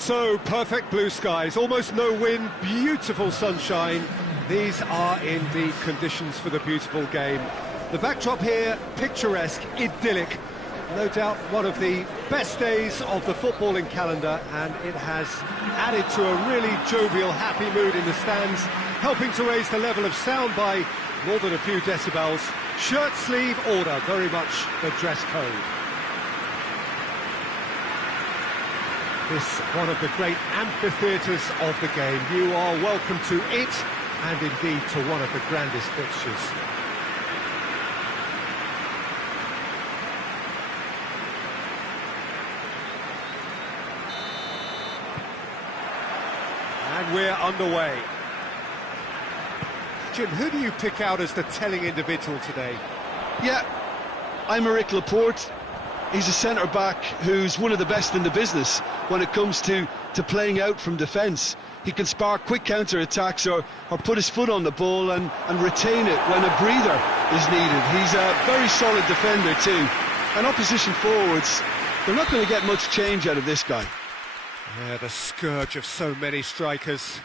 So, perfect blue skies, almost no wind, beautiful sunshine. These are indeed conditions for the beautiful game. The backdrop here, picturesque, idyllic. No doubt one of the best days of the footballing calendar, and it has added to a really jovial, happy mood in the stands, helping to raise the level of sound by more than a few decibels. Shirt sleeve order, very much the dress code. This one of the great amphitheatres of the game. You are welcome to it, and indeed to one of the grandest fixtures. And we're underway. Jim, who do you pick out as the telling individual today? Yeah, I'm Aymeric Laporte. He's a centre-back who's one of the best in the business when it comes to playing out from defence. He can spark quick counter-attacks or put his foot on the ball and retain it when a breather is needed. He's a very solid defender too. And opposition forwards, they're not going to get much change out of this guy. Yeah, the scourge of so many strikers.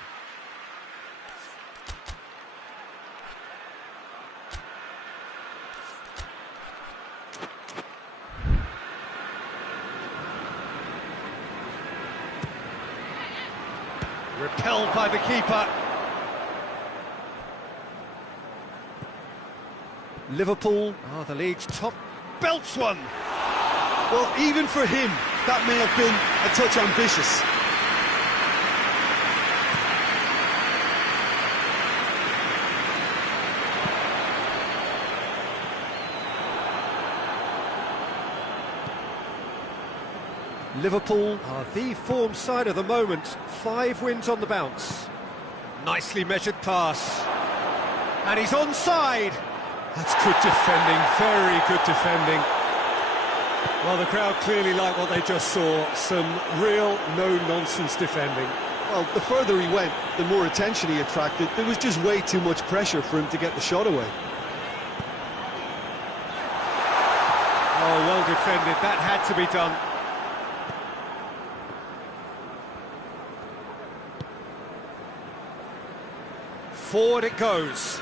Repelled by the keeper. Liverpool are the league's top, belts one. Well, even for him, that may have been a touch ambitious. Liverpool are the form side of the moment. 5 wins on the bounce. Nicely measured pass. And he's onside. That's good defending, very good defending. Well, the crowd clearly like what they just saw. Some real no-nonsense defending. Well, the further he went, the more attention he attracted. There was just way too much pressure for him to get the shot away. Oh, well defended. That had to be done. Forward it goes.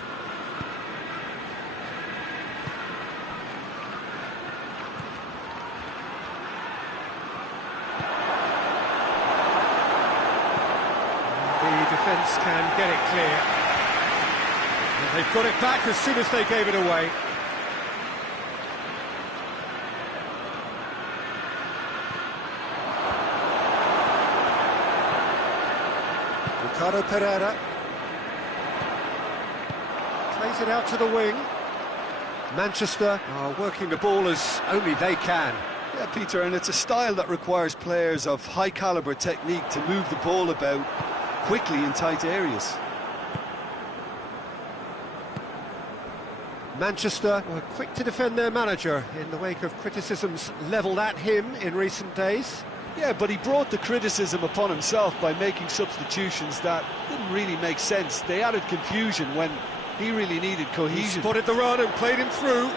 The defence can get it clear. And they've got it back as soon as they gave it away. Ricardo Pereira. Plays it out to the wing. Manchester are working the ball as only they can. Yeah, Peter, and it's a style that requires players of high-caliber technique to move the ball about quickly in tight areas. Manchester were quick to defend their manager in the wake of criticisms levelled at him in recent days. Yeah, but he brought the criticism upon himself by making substitutions that didn't really make sense. They added confusion when he really needed cohesion. He spotted the run and played him through.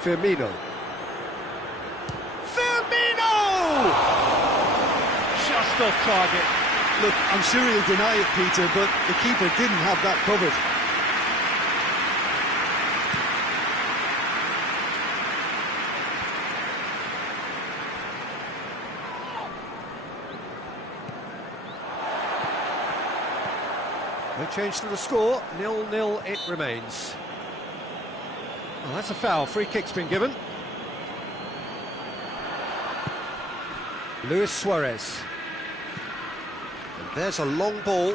Firmino. Just off target. Look, I'm sure he'll deny it, Peter, but the keeper didn't have that covered. No change to the score, 0-0 it remains. Well, that's a foul, free kick's been given. Luis Suarez. And there's a long ball.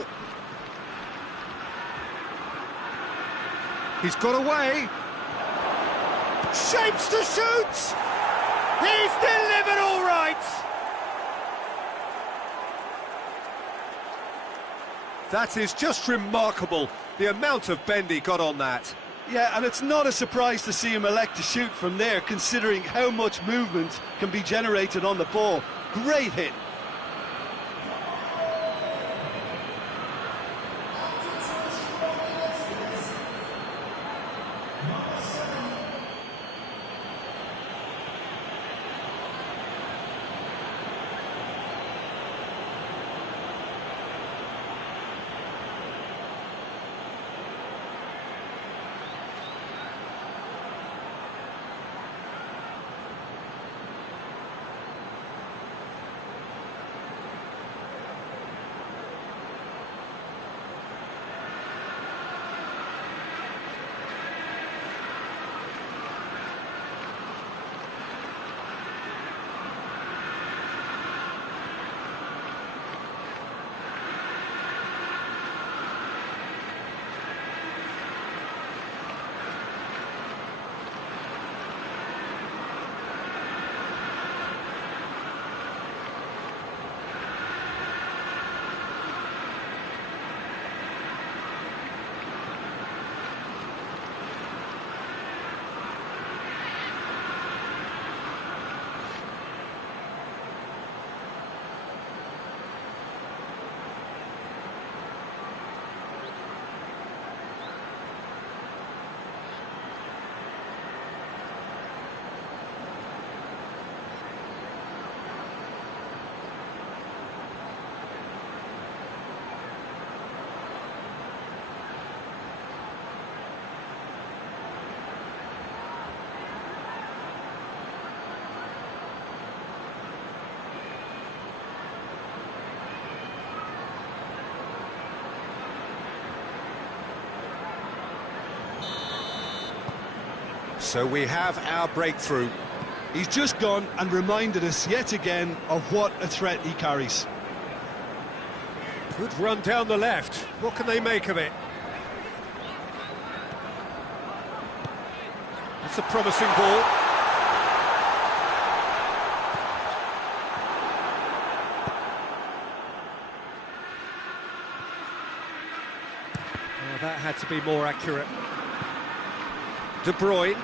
He's got away. Shapes to shoot! He's delivered all right! That is just remarkable, the amount of bend he got on that. Yeah, and it's not a surprise to see him elect to shoot from there, considering how much movement can be generated on the ball. Great hit. So we have our breakthrough. He's just gone and reminded us yet again of what a threat he carries. Good run down the left. What can they make of it? That's a promising ball. Oh, that had to be more accurate. De Bruyne.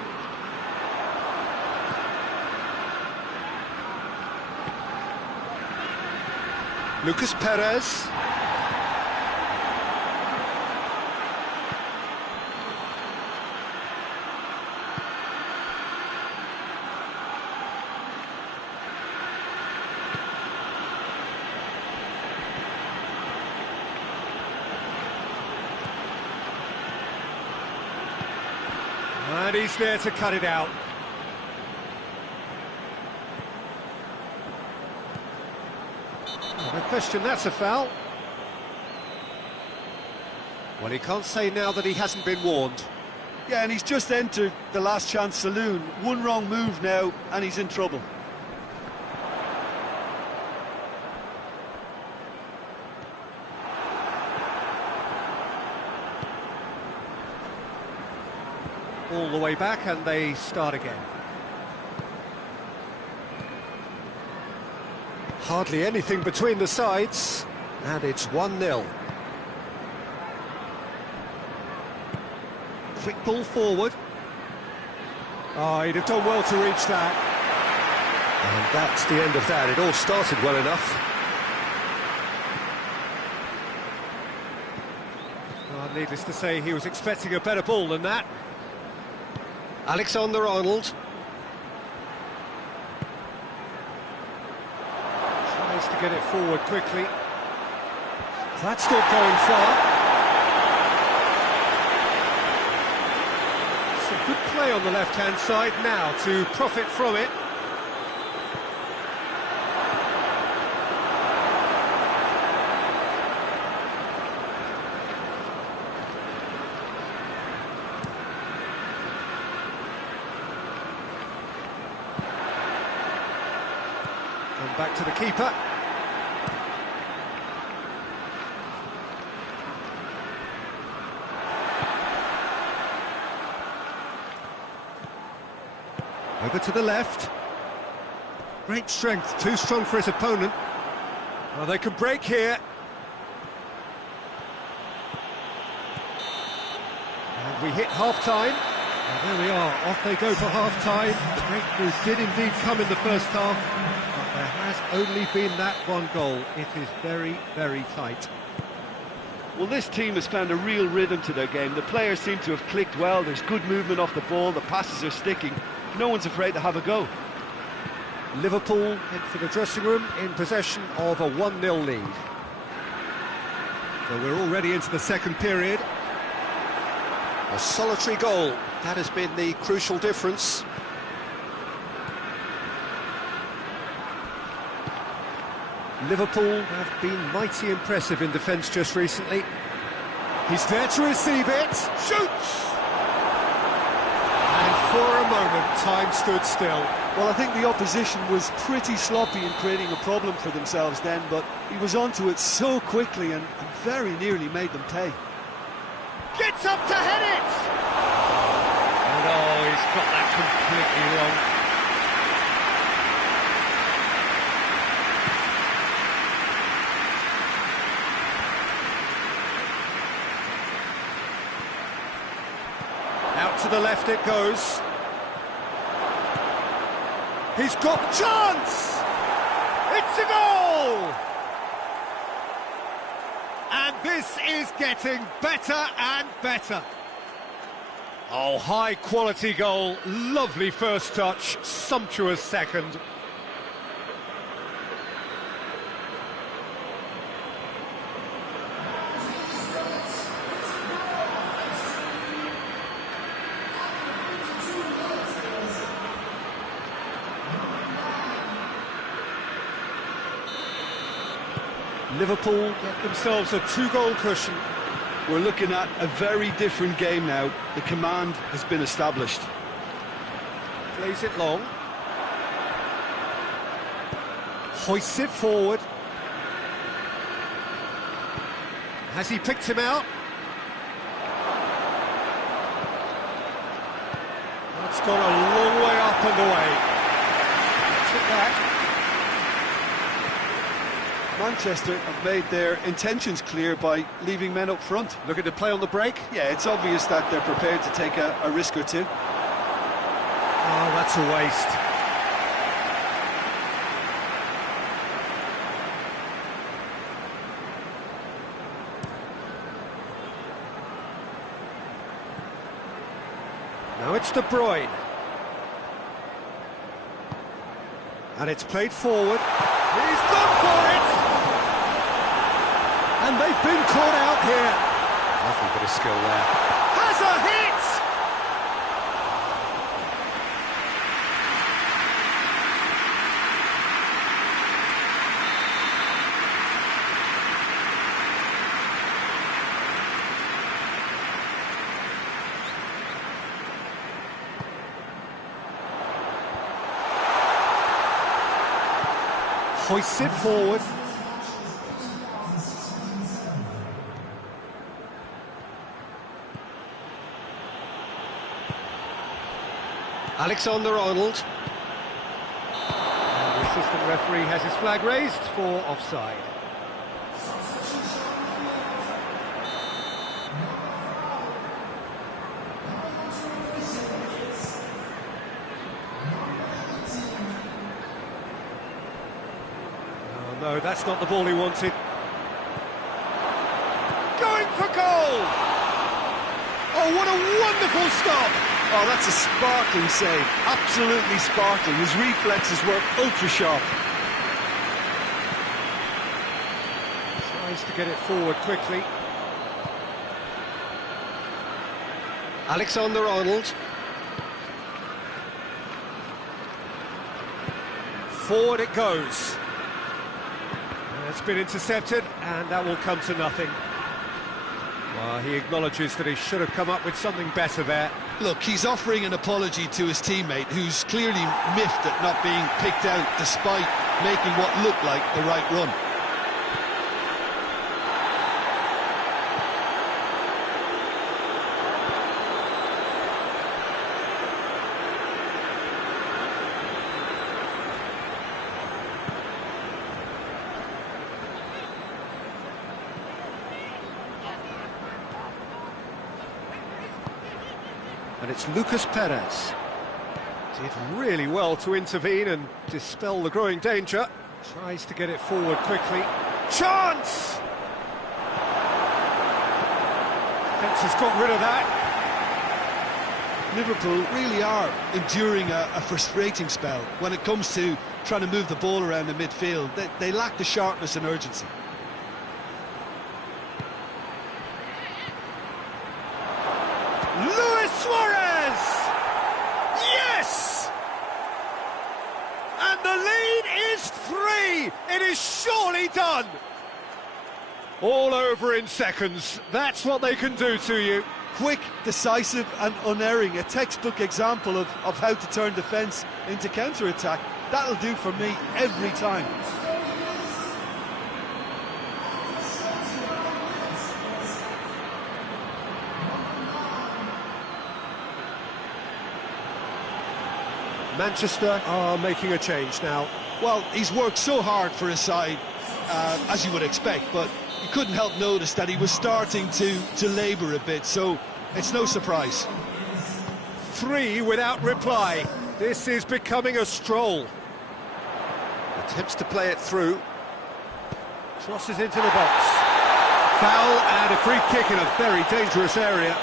Lucas Perez. And he's there to cut it out. No question, that's a foul. Well, he can't say now that he hasn't been warned. Yeah, and he's just entered the last chance saloon. One wrong move now, and he's in trouble. All the way back, and they start again. Hardly anything between the sides, and it's 1-0. Quick ball forward. Oh, he'd have done well to reach that. And that's the end of that. It all started well enough. Oh, needless to say, he was expecting a better ball than that. Alexander-Arnold. Tries to get it forward quickly. That's not going far. Some good play on the left-hand side now to profit from it. Back to the keeper. Over to the left. Great strength, too strong for his opponent. Well, they can break here. And we hit half-time. And there we are, off they go for half-time. The breakthrough did indeed come in the first half. There has only been that one goal. It is very, very tight. Well, this team has found a real rhythm to their game. The players seem to have clicked well. There's good movement off the ball. The passes are sticking. No one's afraid to have a go. Liverpool head for the dressing room in possession of a 1-0 lead. So we're already into the second period. A solitary goal. That has been the crucial difference. Liverpool have been mighty impressive in defence just recently. He's there to receive it. Shoots! And for a moment, time stood still. Well, I think the opposition was pretty sloppy in creating a problem for themselves then, but he was onto it so quickly and very nearly made them pay. Gets up to head it! And oh, he's got that completely wrong. Out to the left it goes. He's got the chance! It's a goal! And this is getting better and better. Oh, high quality goal, lovely first touch, sumptuous second. Liverpool get themselves a 2-goal cushion. We're looking at a very different game now. The command has been established. Plays it long. Hoists it forward. Has he picked him out? That's gone a long way up and away. Took that. Manchester have made their intentions clear by leaving men up front. Looking to play on the break. Yeah, it's obvious that they're prepared to take a risk or two. Oh, that's a waste. Now it's De Bruyne. And it's played forward. He's gone for it! And they've been caught out here. Nothing but a skill there. Has a hit! Hoists it forward. Alexander-Arnold. And the assistant referee has his flag raised for offside. No, that's not the ball he wanted. Going for goal! Oh, what a wonderful stop! Oh, that's a sparkling save. Absolutely sparkling. His reflexes were ultra-sharp. Tries to get it forward quickly. Alexander-Arnold. Forward it goes. It's been intercepted, and that will come to nothing. Well, he acknowledges that he should have come up with something better there. Look, he's offering an apology to his teammate, who's clearly miffed at not being picked out despite making what looked like the right run. And it's Lucas Perez. Did really well to intervene and dispel the growing danger. Tries to get it forward quickly. Chance! Fence has got rid of that. Liverpool really are enduring a frustrating spell when it comes to trying to move the ball around the midfield. They lack the sharpness and urgency. Suarez! Yes! And the lead is 3! It is surely done! All over in seconds. That's what they can do to you. Quick, decisive and unerring. A textbook example of how to turn defence into counter-attack. That'll do for me every time. Manchester are making a change now. Well, he's worked so hard for his side, as you would expect, but you couldn't help notice that he was starting to labour a bit, so it's no surprise. 3 without reply. This is becoming a stroll. Attempts to play it through. Crosses into the box. Foul and a free kick in a very dangerous area.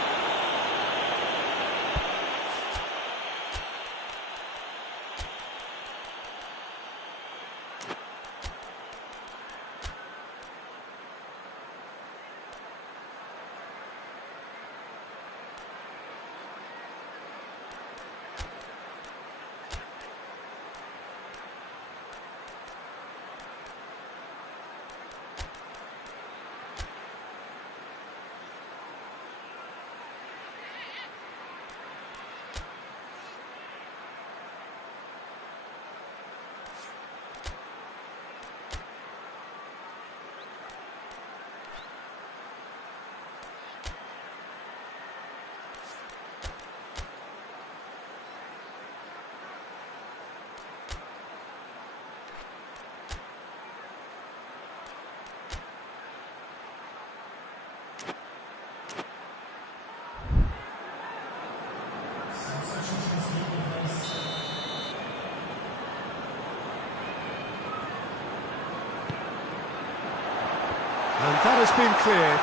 that has been cleared.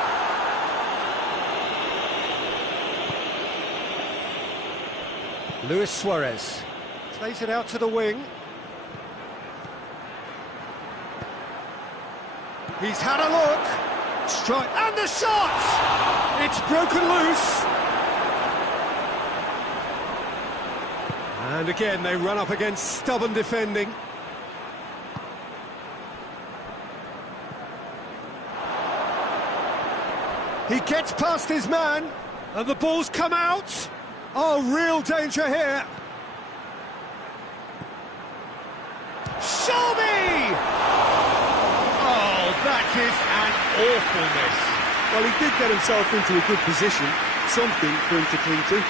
Luis Suarez plays it out to the wing. He's had a look. Strike and the shot! It's broken loose. And again they run up against stubborn defending. He gets past his man, and the ball's come out. Oh, real danger here. Shelby! Oh, that is an awful miss. Well, he did get himself into a good position, something for him to cling to.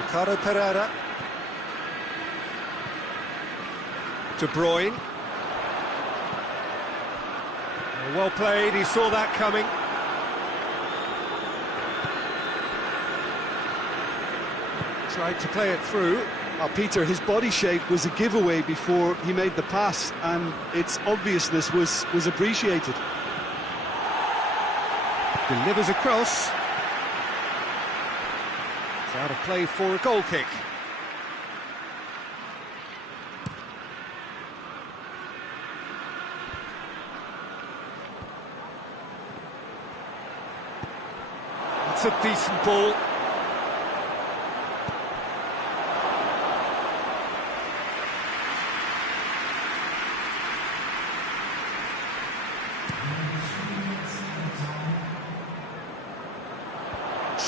Ricardo Pereira. De Bruyne. Well played, he saw that coming. Tried to play it through. Peter, his body shape was a giveaway before he made the pass, and its obviousness was appreciated. Delivers across. It's out of play for a goal kick. It's a decent ball.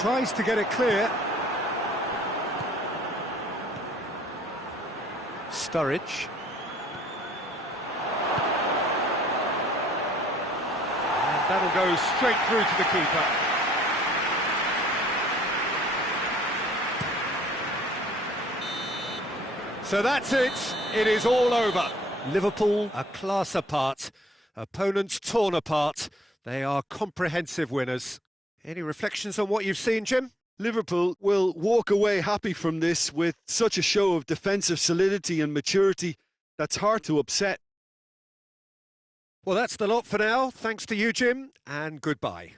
Tries to get it clear. Sturridge. And that'll go straight through to the keeper. So that's it. It is all over. Liverpool a class apart. Opponents torn apart. They are comprehensive winners. Any reflections on what you've seen, Jim? Liverpool will walk away happy from this with such a show of defensive solidity and maturity that's hard to upset. Well, that's the lot for now. Thanks to you, Jim, and goodbye.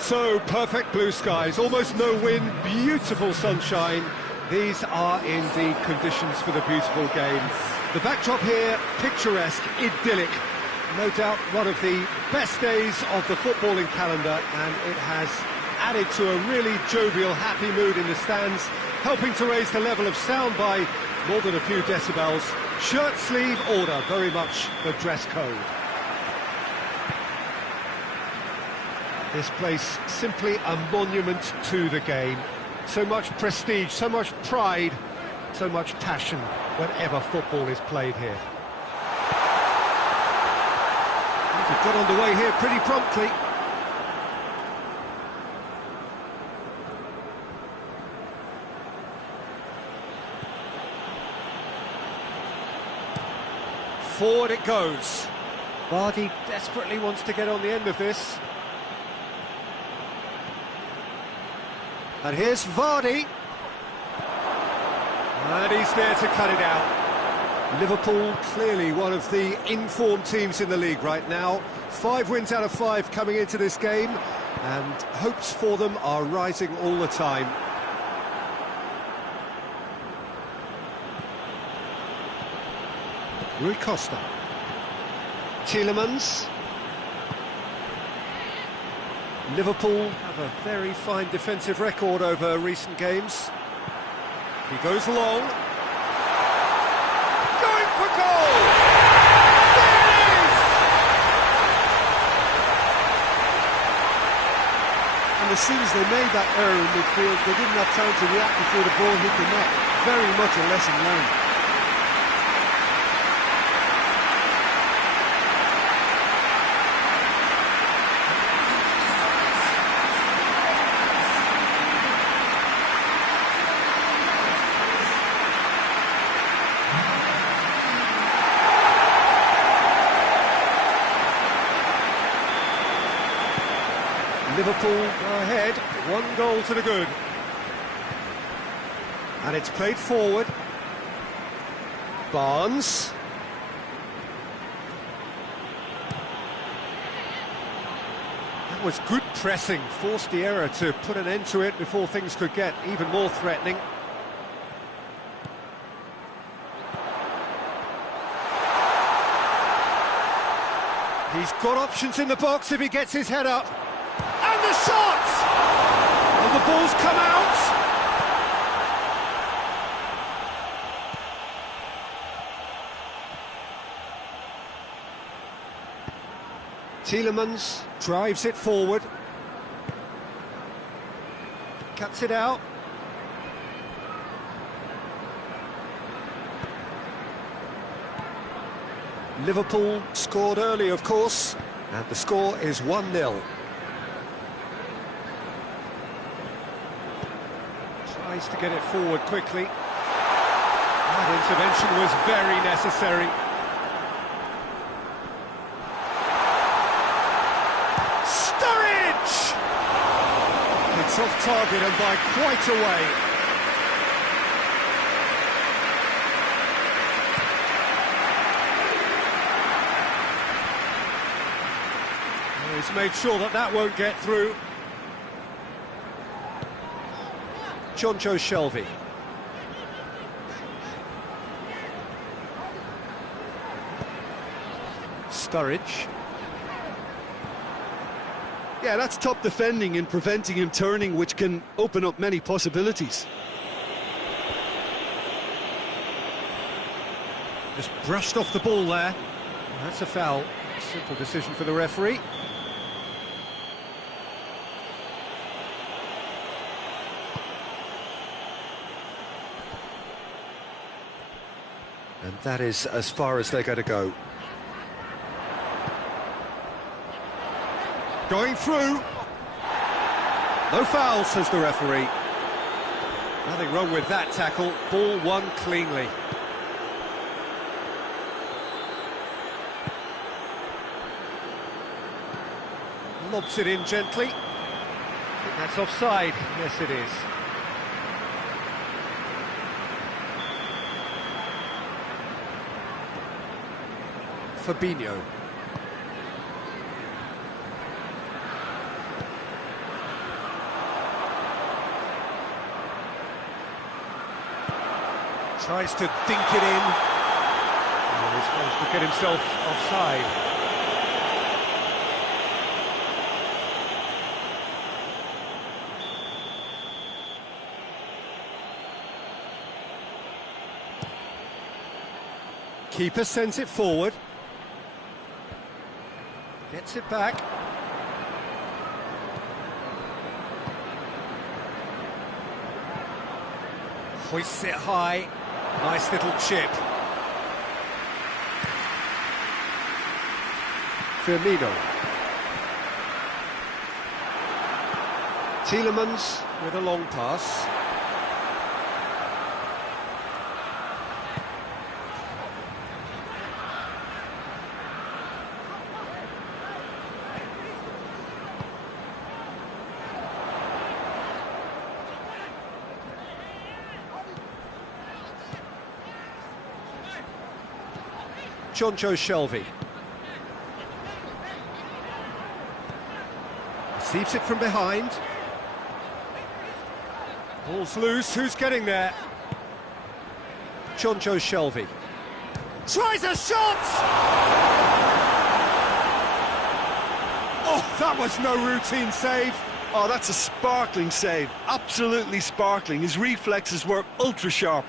So, perfect blue skies, almost no wind, beautiful sunshine. These are indeed conditions for the beautiful game. The backdrop here, picturesque, idyllic. No doubt one of the best days of the footballing calendar, and it has added to a really jovial, happy mood in the stands, helping to raise the level of sound by more than a few decibels. Shirt sleeve order, very much the dress code. This place simply a monument to the game. So much prestige, so much pride, so much passion whenever football is played here. We've got underway here pretty promptly. Forward it goes. Vardy desperately wants to get on the end of this. And here's Vardy. And he's there to cut it out. Liverpool, clearly one of the informed teams in the league right now. 5 wins out of 5 coming into this game, and hopes for them are rising all the time. Rui Costa. Tielemans. Liverpool have a very fine defensive record over recent games. He goes long. Going for goal! There it is! And as soon as they made that error in midfield, they didn't have time to react before the ball hit the net. Very much a lesson learned. Liverpool go ahead, 1 goal to the good. And it's played forward. Barnes. That was good pressing, forced the error to put an end to it before things could get even more threatening. He's got options in the box if he gets his head up. And the shot! And the ball's come out! Tielemans drives it forward. Cuts it out. Liverpool scored early, of course, and the score is 1-0. Tries to get it forward quickly. That intervention was very necessary. Sturridge! It's off target and by quite a way. He's made sure that that won't get through. Jonjo Shelvey. Sturridge. Yeah, that's top defending and preventing him turning, which can open up many possibilities. Just brushed off the ball there. That's a foul. Simple decision for the referee. And that is as far as they're going to go. Going through. No foul, says the referee. Nothing wrong with that tackle. Ball won cleanly. Lobs it in gently. I think that's offside. Yes, it is. Fabinho. Tries to dink it in. Oh, he's managed to get himself offside. Keeper sends it forward. Gets it back. Hoists it high. Nice little chip. Firmino. Tielemans with a long pass. Jonjo Shelvey. Receives it from behind. Ball's loose, who's getting there? Jonjo Shelvey. Tries a shot! Oh, that was no routine save. Oh, that's a sparkling save. Absolutely sparkling. His reflexes were ultra sharp.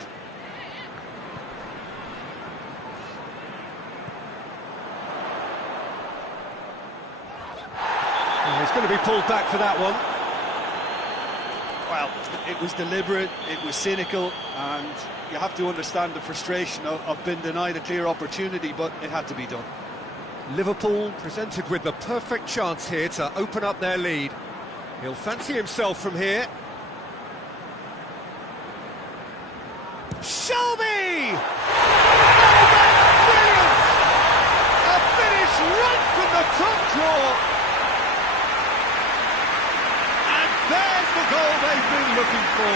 He's going to be pulled back for that one. Well, it was deliberate, it was cynical, and you have to understand the frustration of being denied a clear opportunity, but it had to be done. Liverpool presented with the perfect chance here to open up their lead. He'll fancy himself from here. Shelby! Oh, that's brilliant! A finish right from the top draw. There's the goal they've been looking for.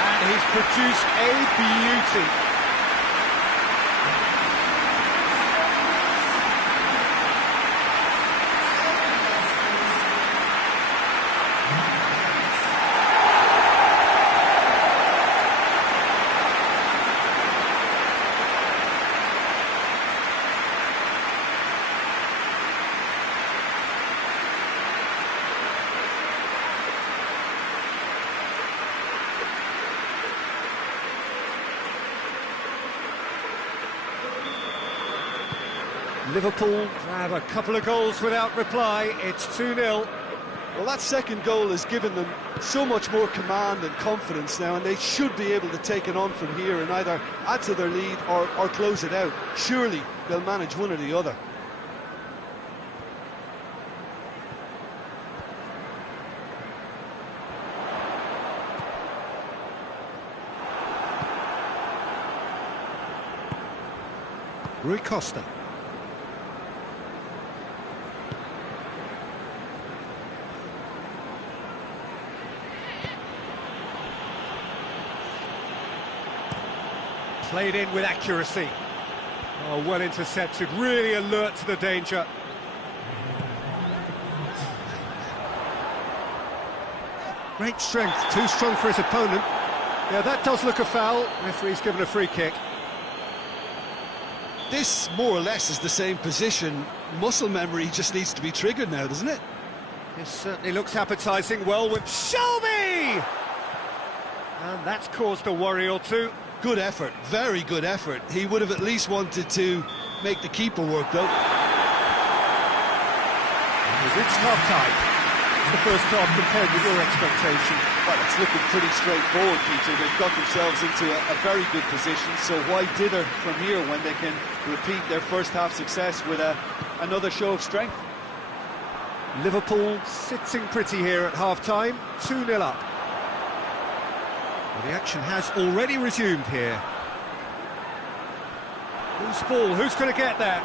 And he's produced a beauty. Liverpool grab a couple of goals without reply. It's 2-0. Well, that second goal has given them so much more command and confidence now, and they should be able to take it on from here and either add to their lead or close it out. Surely they'll manage one or the other. Rui Costa. Played in with accuracy. Oh, well intercepted, really alert to the danger. Great strength, too strong for his opponent. Yeah, that does look a foul. Referee's given a free kick. This, more or less, is the same position. Muscle memory just needs to be triggered now, doesn't it? This certainly looks appetising. Well with Shelby! And that's caused a worry or two. Good effort, very good effort. He would have at least wanted to make the keeper work, though. We've reached half-time. It's the first half compared with your expectation. Well, it's looking pretty straightforward, Peter. They've got themselves into a very good position, so why dither from here when they can repeat their first half success with another show of strength? Liverpool sitting pretty here at half-time, 2-0 up. Well, the action has already resumed here. Loose ball, who's going to get there?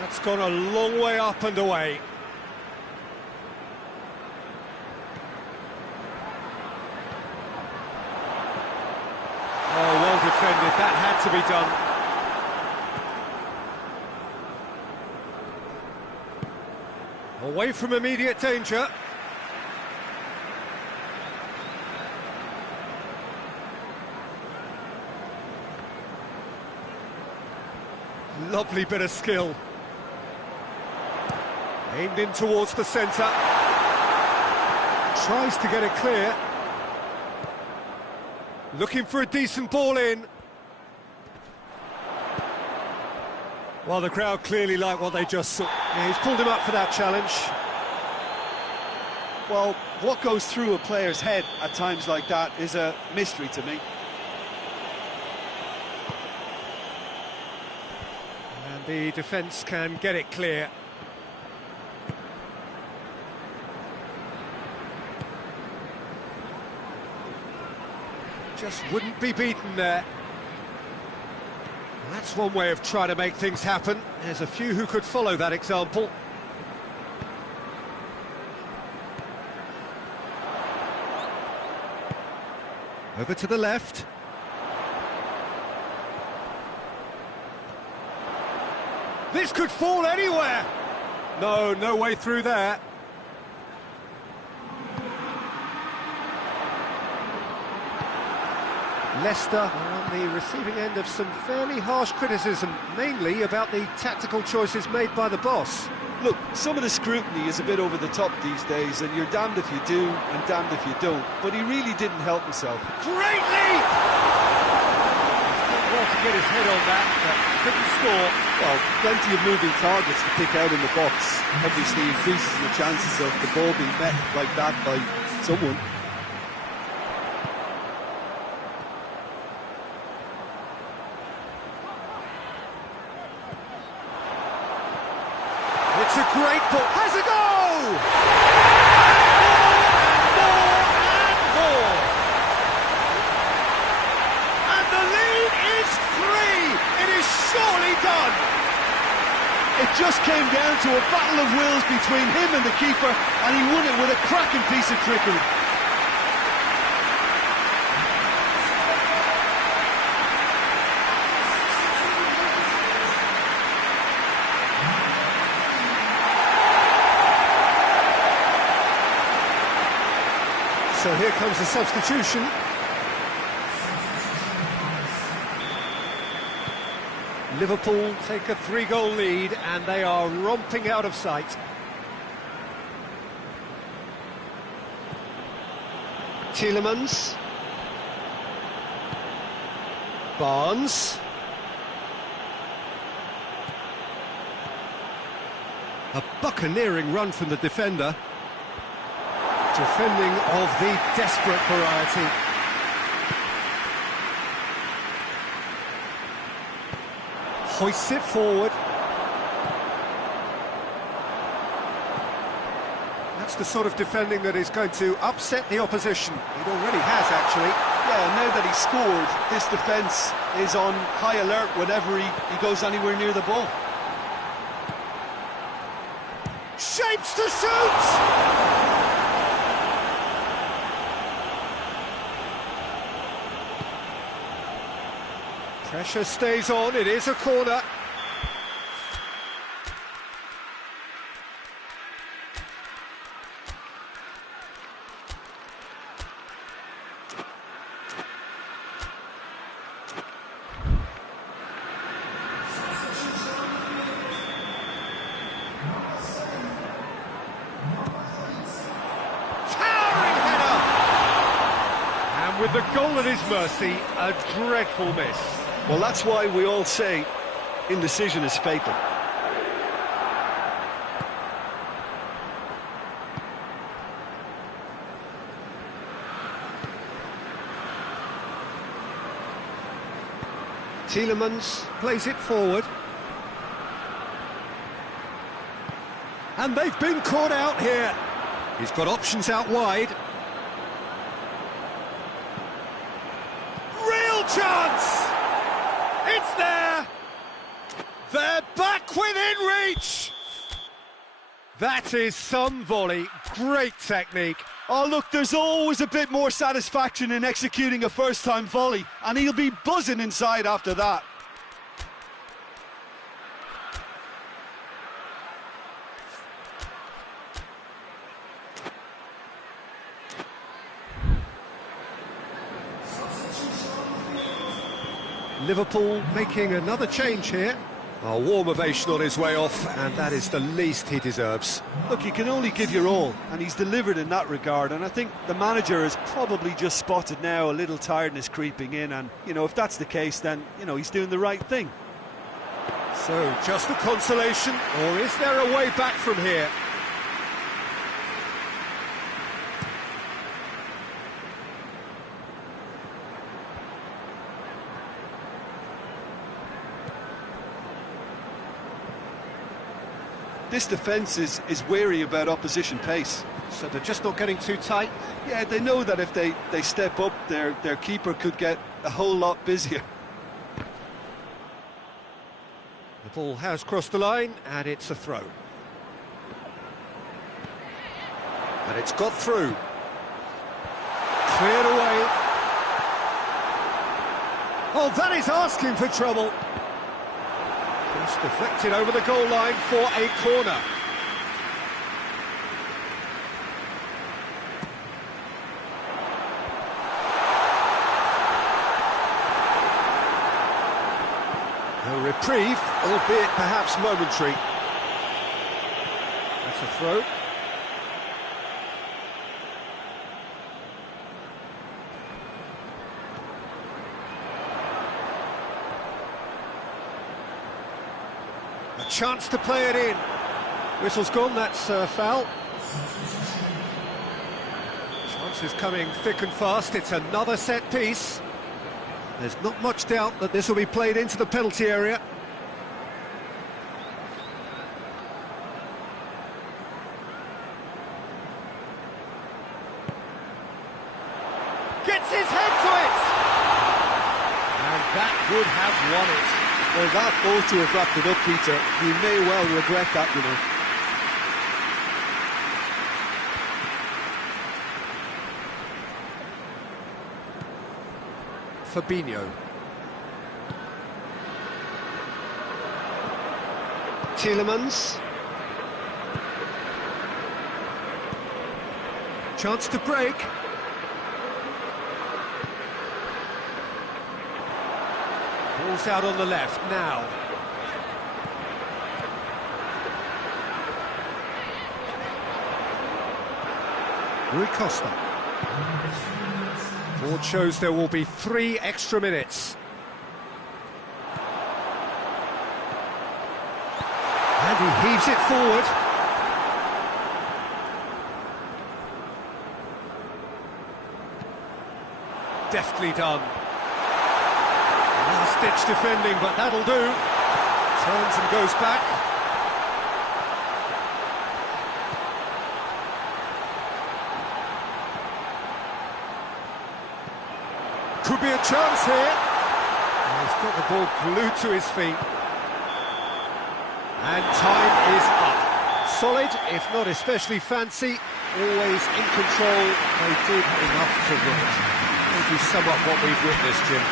That's gone a long way up and away. Oh, well defended, that had to be done. Away from immediate danger. Lovely bit of skill. Aimed in towards the centre. Tries to get it clear. Looking for a decent ball in. Well, the crowd clearly like what they just saw. Yeah, he's pulled him up for that challenge. Well, what goes through a player's head at times like that is a mystery to me. And the defence can get it clear. Just wouldn't be beaten there. That's one way of trying to make things happen. There's a few who could follow that example. Over to the left. This could fall anywhere. No way through there. Leicester are on the receiving end of some fairly harsh criticism, mainly about the tactical choices made by the boss. Look, some of the scrutiny is a bit over the top these days, and you're damned if you do and damned if you don't, but he really didn't help himself. Great leap! He's done well to get his head on that, but couldn't score. Well, plenty of moving targets to pick out in the box. Obviously increases the chances of the ball being met like that by someone. It's a great ball. Has a go! More. And the lead is 3. It is surely done. It just came down to a battle of wills between him and the keeper, and he won it with a cracking piece of trickery. So here comes the substitution. Liverpool take a 3-goal lead and they are romping out of sight. Tielemans. Barnes. A buccaneering run from the defender. Defending of the desperate variety. Hoists it forward. That's the sort of defending that is going to upset the opposition. It already has, actually. Yeah, now that he's scored, this defence is on high alert whenever he goes anywhere near the ball. Shapes to shoot! Pressure stays on, it is a corner. Towering header! And with the goal at his mercy, a dreadful miss. Well, that's why we all say indecision is fatal. Tielemans plays it forward. And they've been caught out here. He's got options out wide. Real chance! It's there! They're back within reach! That is some volley. Great technique. Oh, look, there's always a bit more satisfaction in executing a first-time volley, and he'll be buzzing inside after that. Liverpool making another change here. A warm ovation on his way off, and that is the least he deserves. Look, you can only give your all, and he's delivered in that regard, and I think the manager has probably just spotted now a little tiredness creeping in, and, you know, if that's the case, then, you know, he's doing the right thing. So, just a consolation, or is there a way back from here? This defence is wary about opposition pace. So they're just not getting too tight? Yeah, they know that if they step up, their keeper could get a whole lot busier. The ball has crossed the line, and it's a throw. And it's got through. Cleared away. Oh, that is asking for trouble. Just deflected over the goal line for a corner. A reprieve, albeit perhaps momentary. That's a throw. A chance to play it in. Whistle's gone, that's a foul. Chance is coming thick and fast, it's another set piece. There's not much doubt that this will be played into the penalty area. Gets his head to it! And that would have won it. Well, that ought to have wrapped it up, Peter. You may well regret that, you know. Fabinho. Tielemans. Chance to break. Ball's out on the left now. Rui Costa. Board shows there will be 3 extra minutes. And he heaves it forward. Deftly done. Last-ditch defending, but that'll do. Turns and goes back. Could be a chance here. He's got the ball glued to his feet. And time is up. Solid, if not especially fancy, always in control. They did enough to win it. Maybe somewhat what we've witnessed, Jim.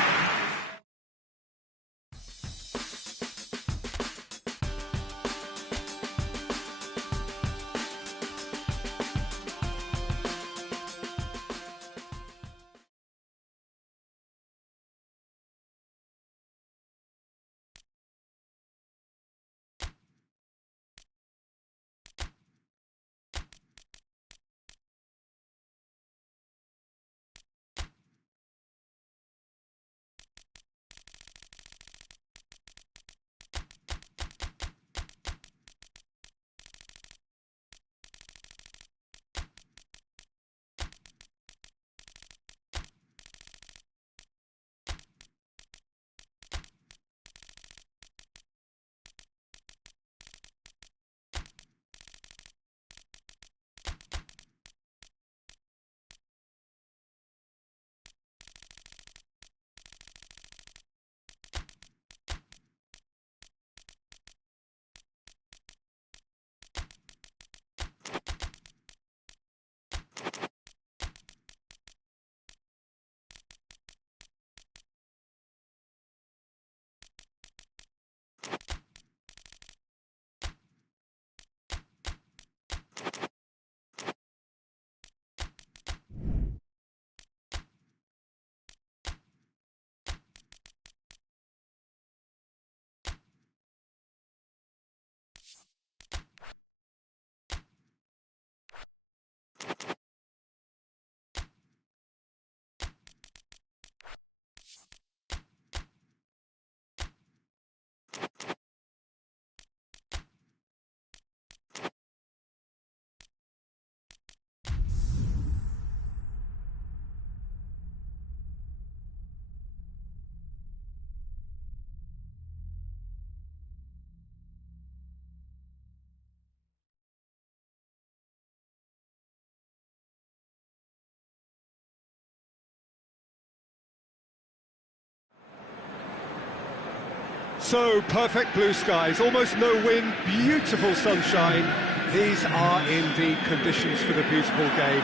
So, perfect blue skies, almost no wind, beautiful sunshine. These are indeed conditions for the beautiful game.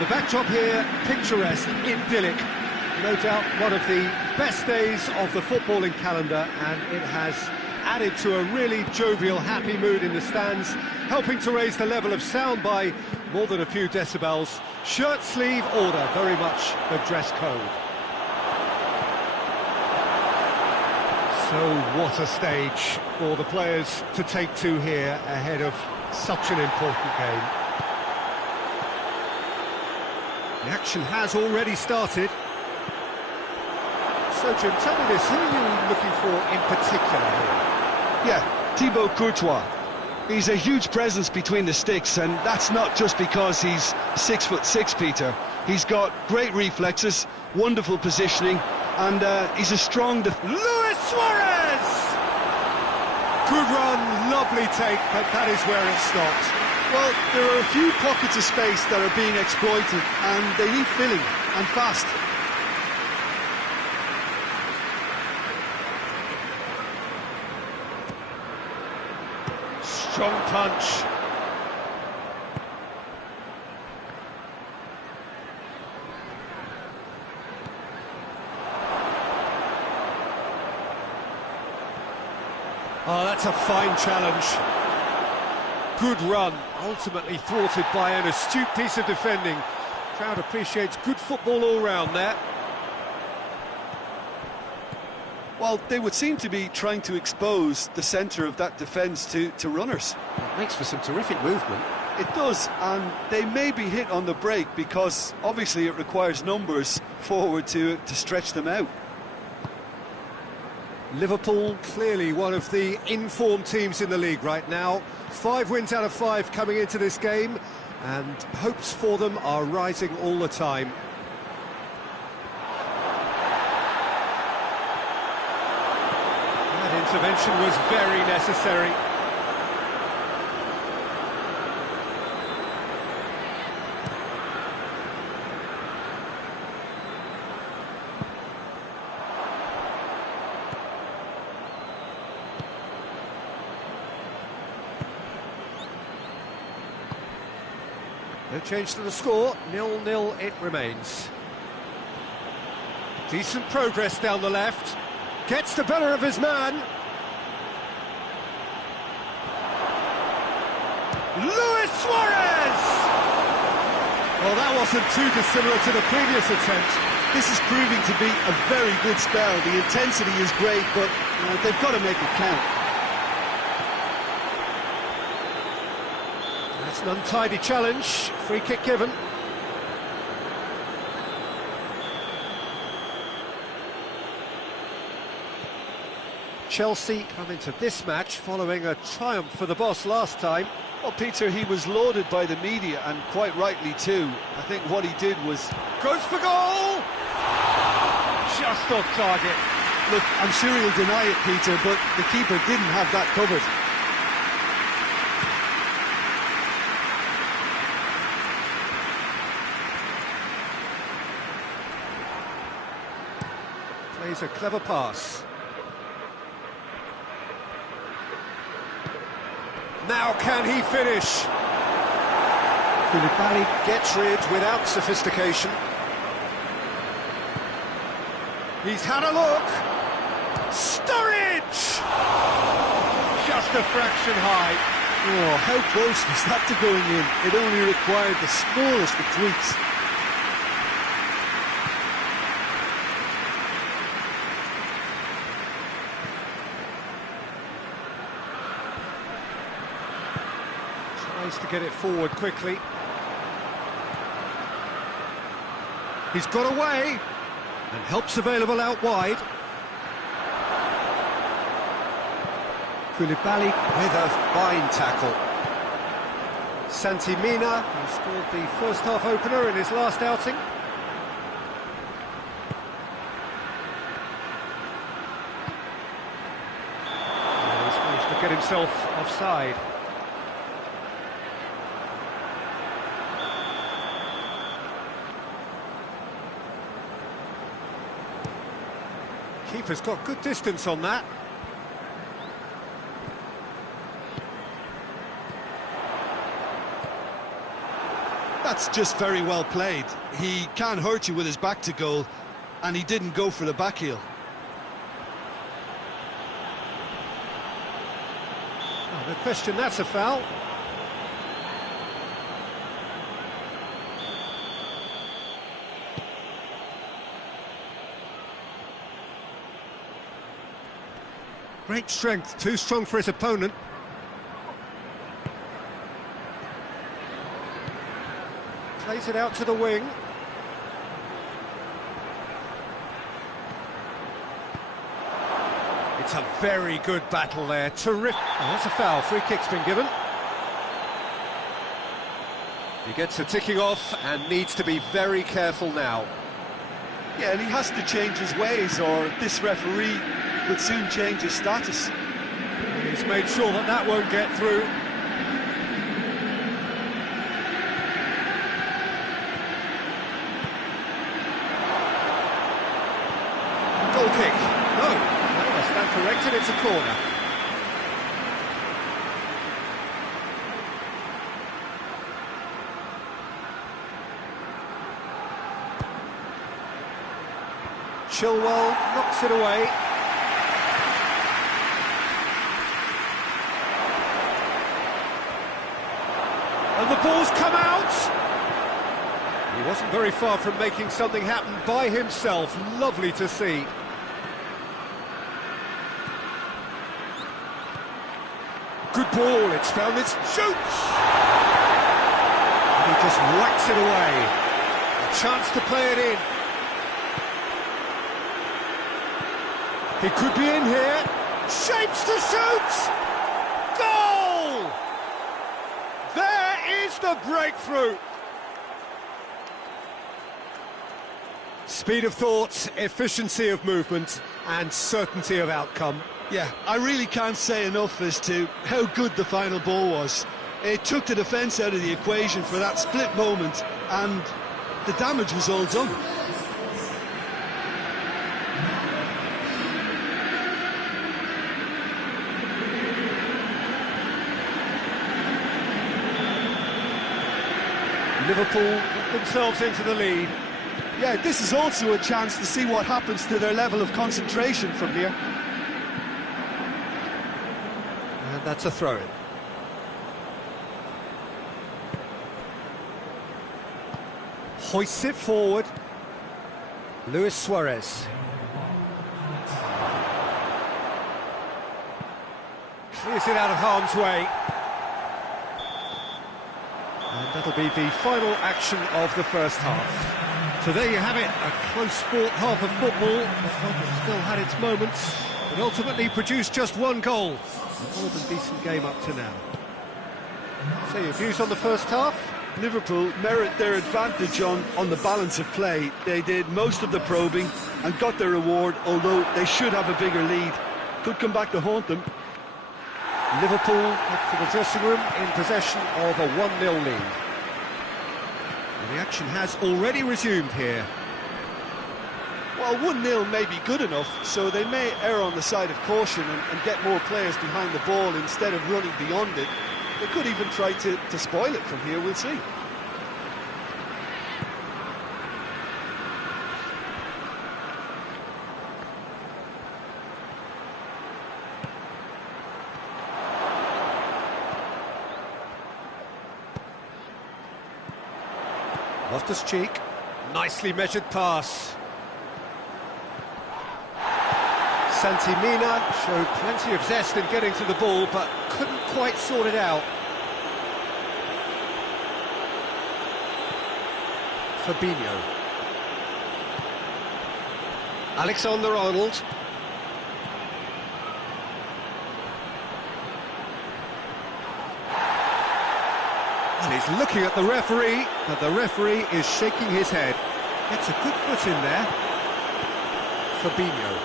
The backdrop here, picturesque, idyllic. No doubt one of the best days of the footballing calendar, and it has added to a really jovial, happy mood in the stands, helping to raise the level of sound by more than a few decibels. Shirt sleeve order, very much the dress code. So what a stage for the players to take to here ahead of such an important game. The action has already started. So Jim, tell me this, who are you looking for in particular here? Yeah, Thibaut Courtois. He's a huge presence between the sticks, and that's not just because he's 6'6", Peter. He's got great reflexes, wonderful positioning, and he's a strong Luis Suarez! Good run, lovely take, but that is where it stopped. Well, there are a few pockets of space that are being exploited, and they need filling, and fast. Strong punch. Oh, that's a fine challenge. Good run, ultimately thwarted by an astute piece of defending. Crowd appreciates good football all round there. Well, they would seem to be trying to expose the centre of that defence to runners. It makes for some terrific movement. It does, and they may be hit on the break because obviously it requires numbers forward to stretch them out. Liverpool, clearly one of the informed teams in the league right now. 5 wins out of 5 coming into this game, and hopes for them are rising all the time. That intervention was very necessary. No change to the score, 0-0 it remains. Decent progress down the left. Gets the better of his man. Luis Suarez! Well, that wasn't too dissimilar to the previous attempt. This is proving to be a very good spell. The intensity is great, but they've got to make it count. That's an untidy challenge. Free kick given. Chelsea come into this match following a triumph for the boss last time. Well, Peter, he was lauded by the media, and quite rightly too. I think what he did was... Goes for goal! Just off target. Look, I'm sure he'll deny it, Peter, but the keeper didn't have that covered. Plays a clever pass. Now can he finish? Koulibaly gets rid without sophistication. He's had a look. Sturridge! Just a fraction high. Oh, how close was that to going in? It only required the smallest of tweaks. Tries to get it forward quickly. He's got away, and help's available out wide. Koulibaly with a fine tackle. Santi-Mina, who scored the first half opener in his last outing. He's managed to get himself offside. Keeper's got good distance on that. That's just very well played. He can't hurt you with his back to goal, and he didn't go for the back heel. Oh, no question, that's a foul. Great strength, too strong for his opponent. Plays it out to the wing. It's a very good battle there, terrific. Oh, that's a foul, free kick's been given. He gets a ticking off and needs to be very careful now. Yeah, and he has to change his ways, or this referee could soon change his status. He's made sure that that won't get through. Goal kick. No, I stand corrected, it's a corner. Chilwell knocks it away. And the ball's come out! He wasn't very far from making something happen by himself. Lovely to see. Good ball, it's found its shoots! And he just whacks it away. A chance to play it in. He could be in here. Shapes to shoot! Goal! There is the breakthrough. Speed of thought, efficiency of movement, and certainty of outcome. Yeah, I really can't say enough as to how good the final ball was. It took the defence out of the equation for that split moment, and the damage was all done. Liverpool got themselves into the lead. Yeah, this is also a chance to see what happens to their level of concentration from here. And that's a throw-in. Hoists it forward. Luis Suarez. Clears it out of harm's way. And that'll be the final action of the first half. So there you have it, a close-fought half of football, but one that still had its moments, but ultimately produced just one goal. A more than decent game up to now. So your views on the first half? Liverpool merit their advantage on the balance of play. They did most of the probing and got their reward, although they should have a bigger lead. Could come back to haunt them. Liverpool head for the dressing room in possession of a 1-0 lead. And the action has already resumed here. Well, 1-0 may be good enough, so they may err on the side of caution and get more players behind the ball instead of running beyond it. They could even try to spoil it from here, we'll see. Loftus-Cheek, nicely measured pass. Santi-Mina showed plenty of zest in getting to the ball, but couldn't quite sort it out. Fabinho. Alexander-Arnold. And he's looking at the referee, but the referee is shaking his head. Gets a good foot in there. Fabinho.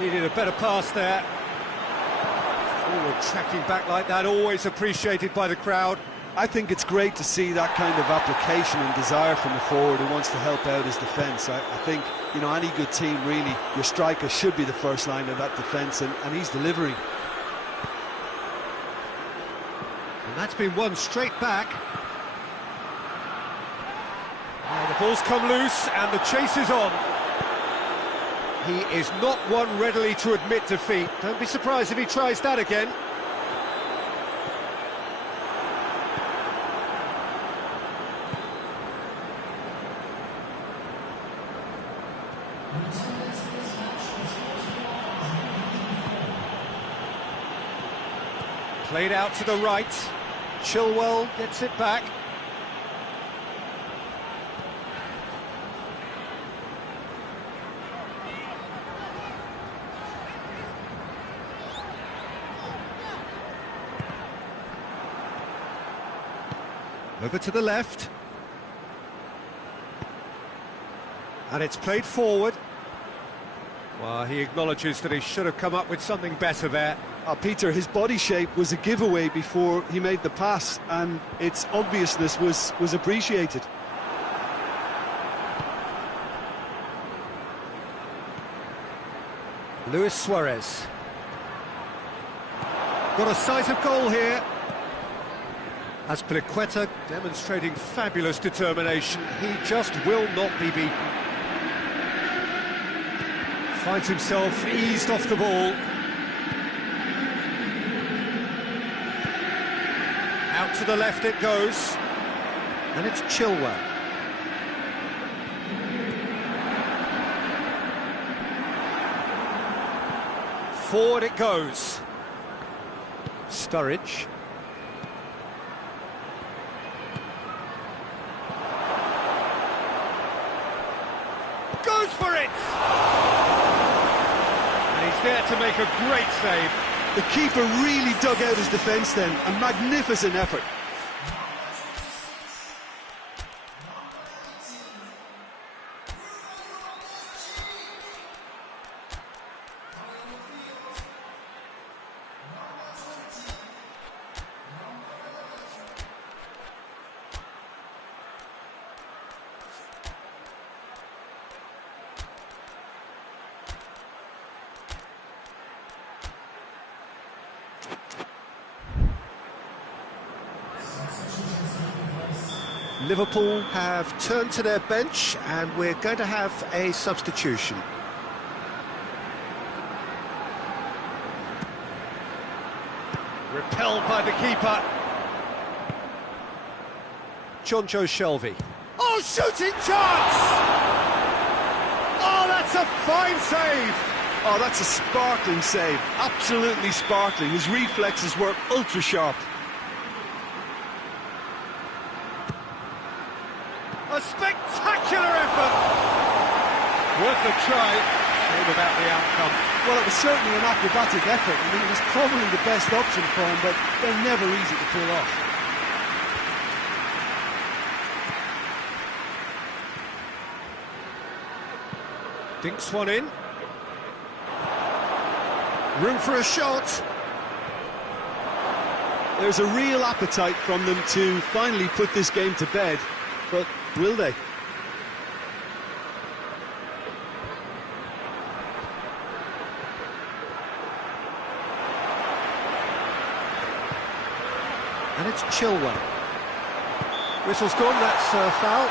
Needed a better pass there. Forward tracking back like that, always appreciated by the crowd. I think it's great to see that kind of application and desire from a forward who wants to help out his defence. I think, you know, any good team, really, your striker should be the first line of that defence, and he's delivering. And that's been won straight back. Now the ball's come loose and the chase is on. He is not one readily to admit defeat. Don't be surprised if he tries that again. Played out to the right. Chilwell gets it back. Over to the left. And it's played forward. Well, he acknowledges that he should have come up with something better there. Peter, his body shape was a giveaway before he made the pass, and its obviousness was appreciated. Luis Suarez. Got a sight of goal here. Azpilicueta demonstrating fabulous determination. He just will not be beaten. Finds himself eased off the ball. Out to the left it goes. And it's Chilwell. Forward it goes. Sturridge. Goes for it! And he's there to make a great save. The keeper really dug out his defence then. A magnificent effort. Liverpool have turned to their bench and we're going to have a substitution. Repelled by the keeper. Jonjo Shelvey. Oh, shooting chance! Oh, that's a fine save! Oh, that's a sparkling save. Absolutely sparkling. His reflexes were ultra sharp. A spectacular effort! Worth a try. Shame about the outcome. Well, it was certainly an acrobatic effort. I mean, it was probably the best option for him, but they're never easy to pull off. Dinks one in. Room for a shot. There's a real appetite from them to finally put this game to bed, but will they? And it's Chilwell. Whistle's gone, that's a foul.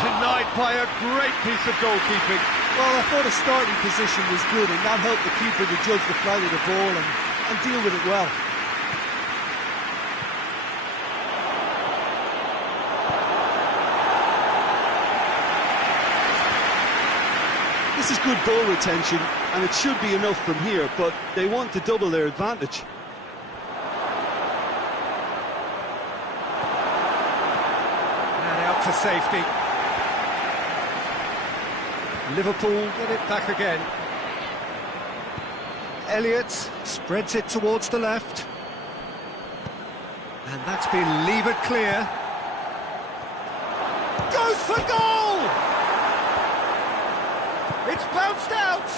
Denied by a great piece of goalkeeping. Well, I thought the starting position was good, and that helped the keeper to judge the flight of the ball and deal with it well. This is good ball retention, and it should be enough from here, but they want to double their advantage. And out to safety. Liverpool get it back again. Elliott spreads it towards the left. And that's been levered clear. Goes for goal! It's bounced out!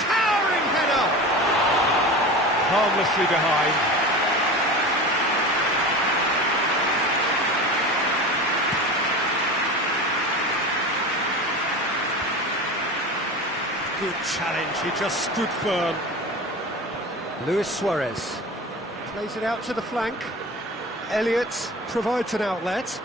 Towering header! Harmlessly behind. Good challenge, he just stood firm. Luis Suarez plays it out to the flank. Elliott provides an outlet.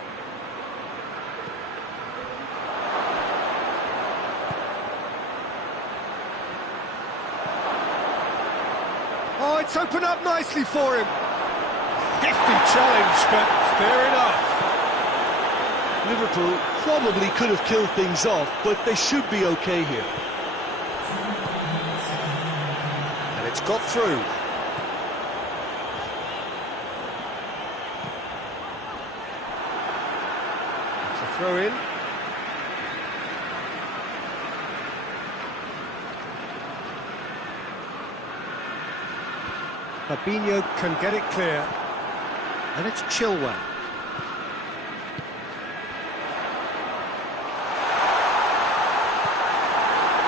Oh, it's opened up nicely for him. Hefty challenge, but fair enough. Liverpool probably could have killed things off, but they should be okay here. And it's got through. It's a throw in. Fabinho can get it clear. And it's Chilwell.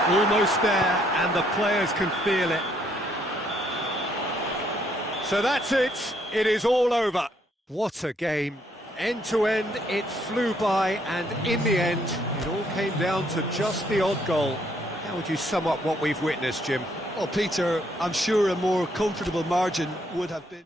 Almost there, and the players can feel it. So that's it. It is all over. What a game. End to end, it flew by, and in the end, it all came down to just the odd goal. How would you sum up what we've witnessed, Jim? Well, Peter, I'm sure a more comfortable margin would have been.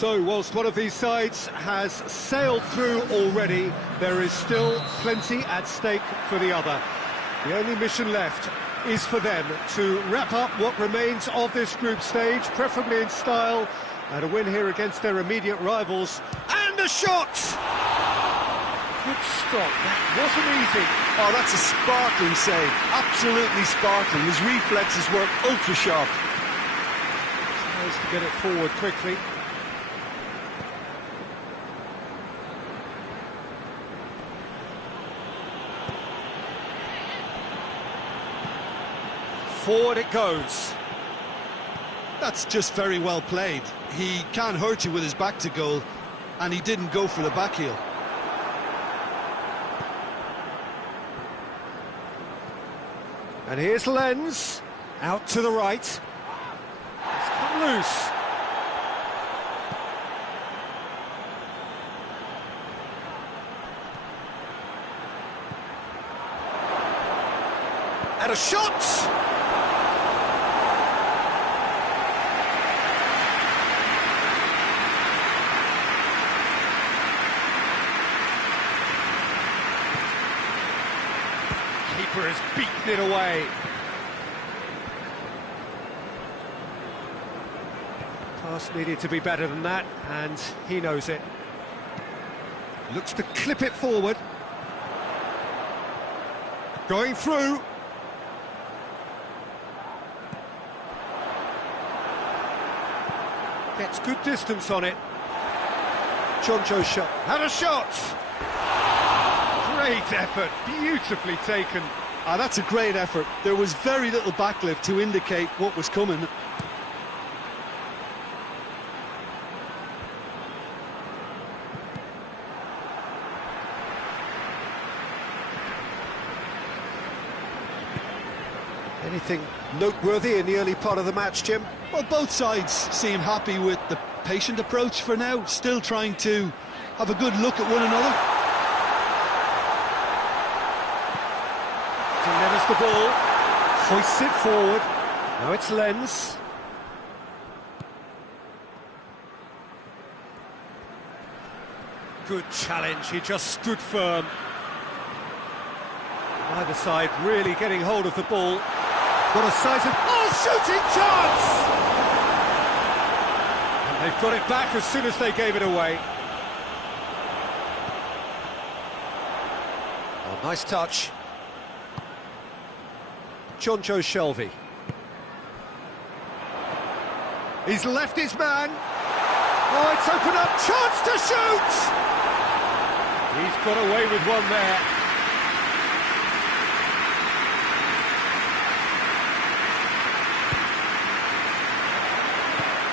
So, whilst one of these sides has sailed through already, there is still plenty at stake for the other. The only mission left is for them to wrap up what remains of this group stage, preferably in style, and a win here against their immediate rivals. And a shot! Good stop, that wasn't easy. Oh, that's a sparkling save, absolutely sparkling. His reflexes were ultra sharp. Tries to get it forward quickly. Forward it goes. That's just very well played. He can't hurt you with his back to goal, and he didn't go for the back heel. And here's Lenz, out to the right. It's come loose. And a shot! Keeper has beaten it away. Pass needed to be better than that, and he knows it. Looks to clip it forward. Going through. Gets good distance on it. Choncho's shot. Had a shot! Great effort, beautifully taken. Ah, that's a great effort. There was very little backlift to indicate what was coming. Anything noteworthy in the early part of the match, Jim? Well, both sides seem happy with the patient approach for now, still trying to have a good look at one another. Delivers the ball, hoists it forward. Now it's Lenz. Good challenge, he just stood firm. Either side really getting hold of the ball. Got a size of... Oh, shooting chance! And they've got it back as soon as they gave it away. Oh, nice touch. Choncho Shelvey. He's left his man. Oh, it's opened up. Chance to shoot! He's got away with one there.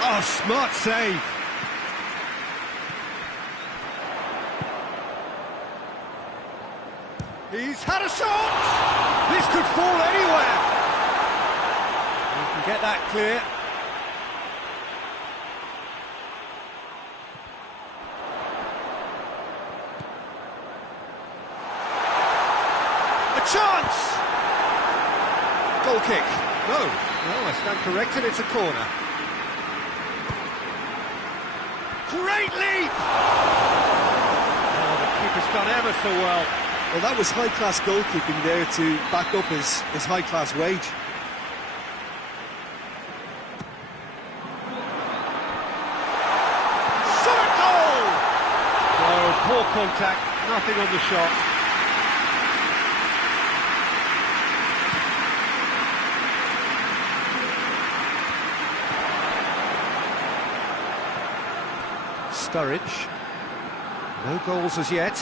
Oh, smart save. He's had a shot! This could fall anywhere. You can get that clear. A chance! Goal kick. No, I stand corrected, it's a corner. Great leap! Oh, the keeper's done ever so well. Well, that was high-class goalkeeping there to back up his high-class wage. Shot at goal! Oh, poor contact, nothing on the shot. Sturridge. No goals as yet.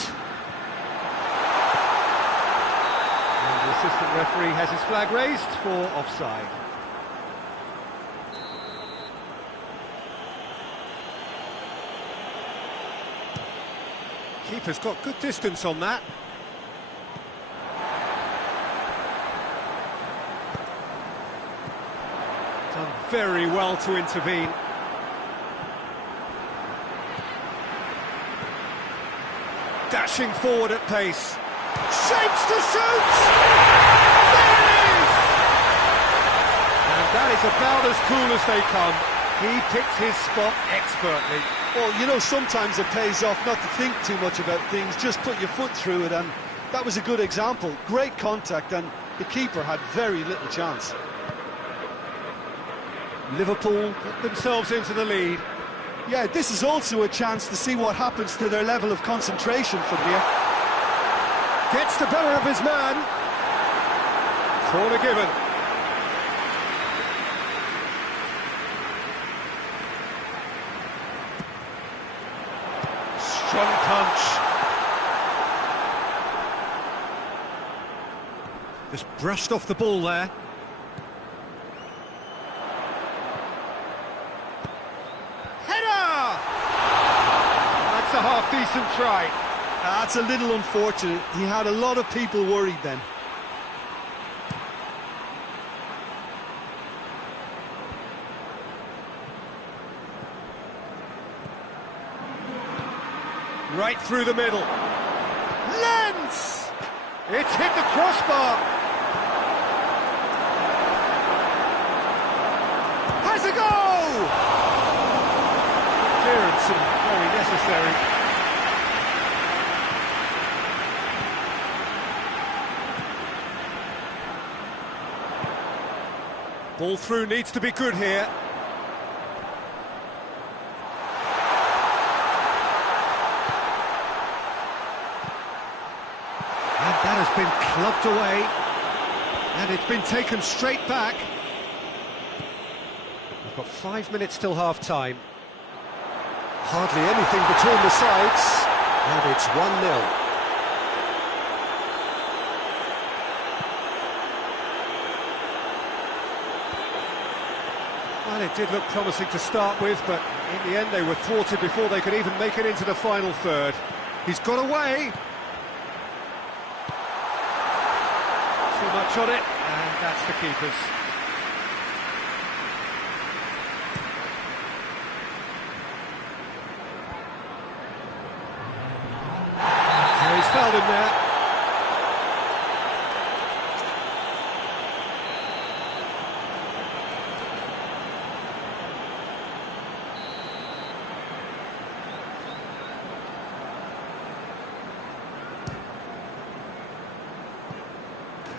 And the assistant referee has his flag raised for offside. Keeper's got good distance on that. Done very well to intervene. Dashing forward at pace. Shapes to shoot! There it is! And that is about as cool as they come. He picked his spot expertly. Well, you know, sometimes it pays off not to think too much about things, just put your foot through it, and that was a good example. Great contact, and the keeper had very little chance. Liverpool put themselves into the lead. Yeah, this is also a chance to see what happens to their level of concentration from here. Gets the better of his man. Corner given. Strong punch. Just brushed off the ball there. Header! That's a half-decent try. That's a little unfortunate. He had a lot of people worried then. Right through the middle. Lens! It's hit the crossbar. Has a goal! Clearance and very necessary. Ball through needs to be good here. And that has been clubbed away. And it's been taken straight back. We've got 5 minutes till half-time. Hardly anything between the sides. And it's 1-0. Well, it did look promising to start with, but in the end they were thwarted before they could even make it into the final third. He's got away. Too much on it, and that's the keeper's. Oh, he's fouled him there.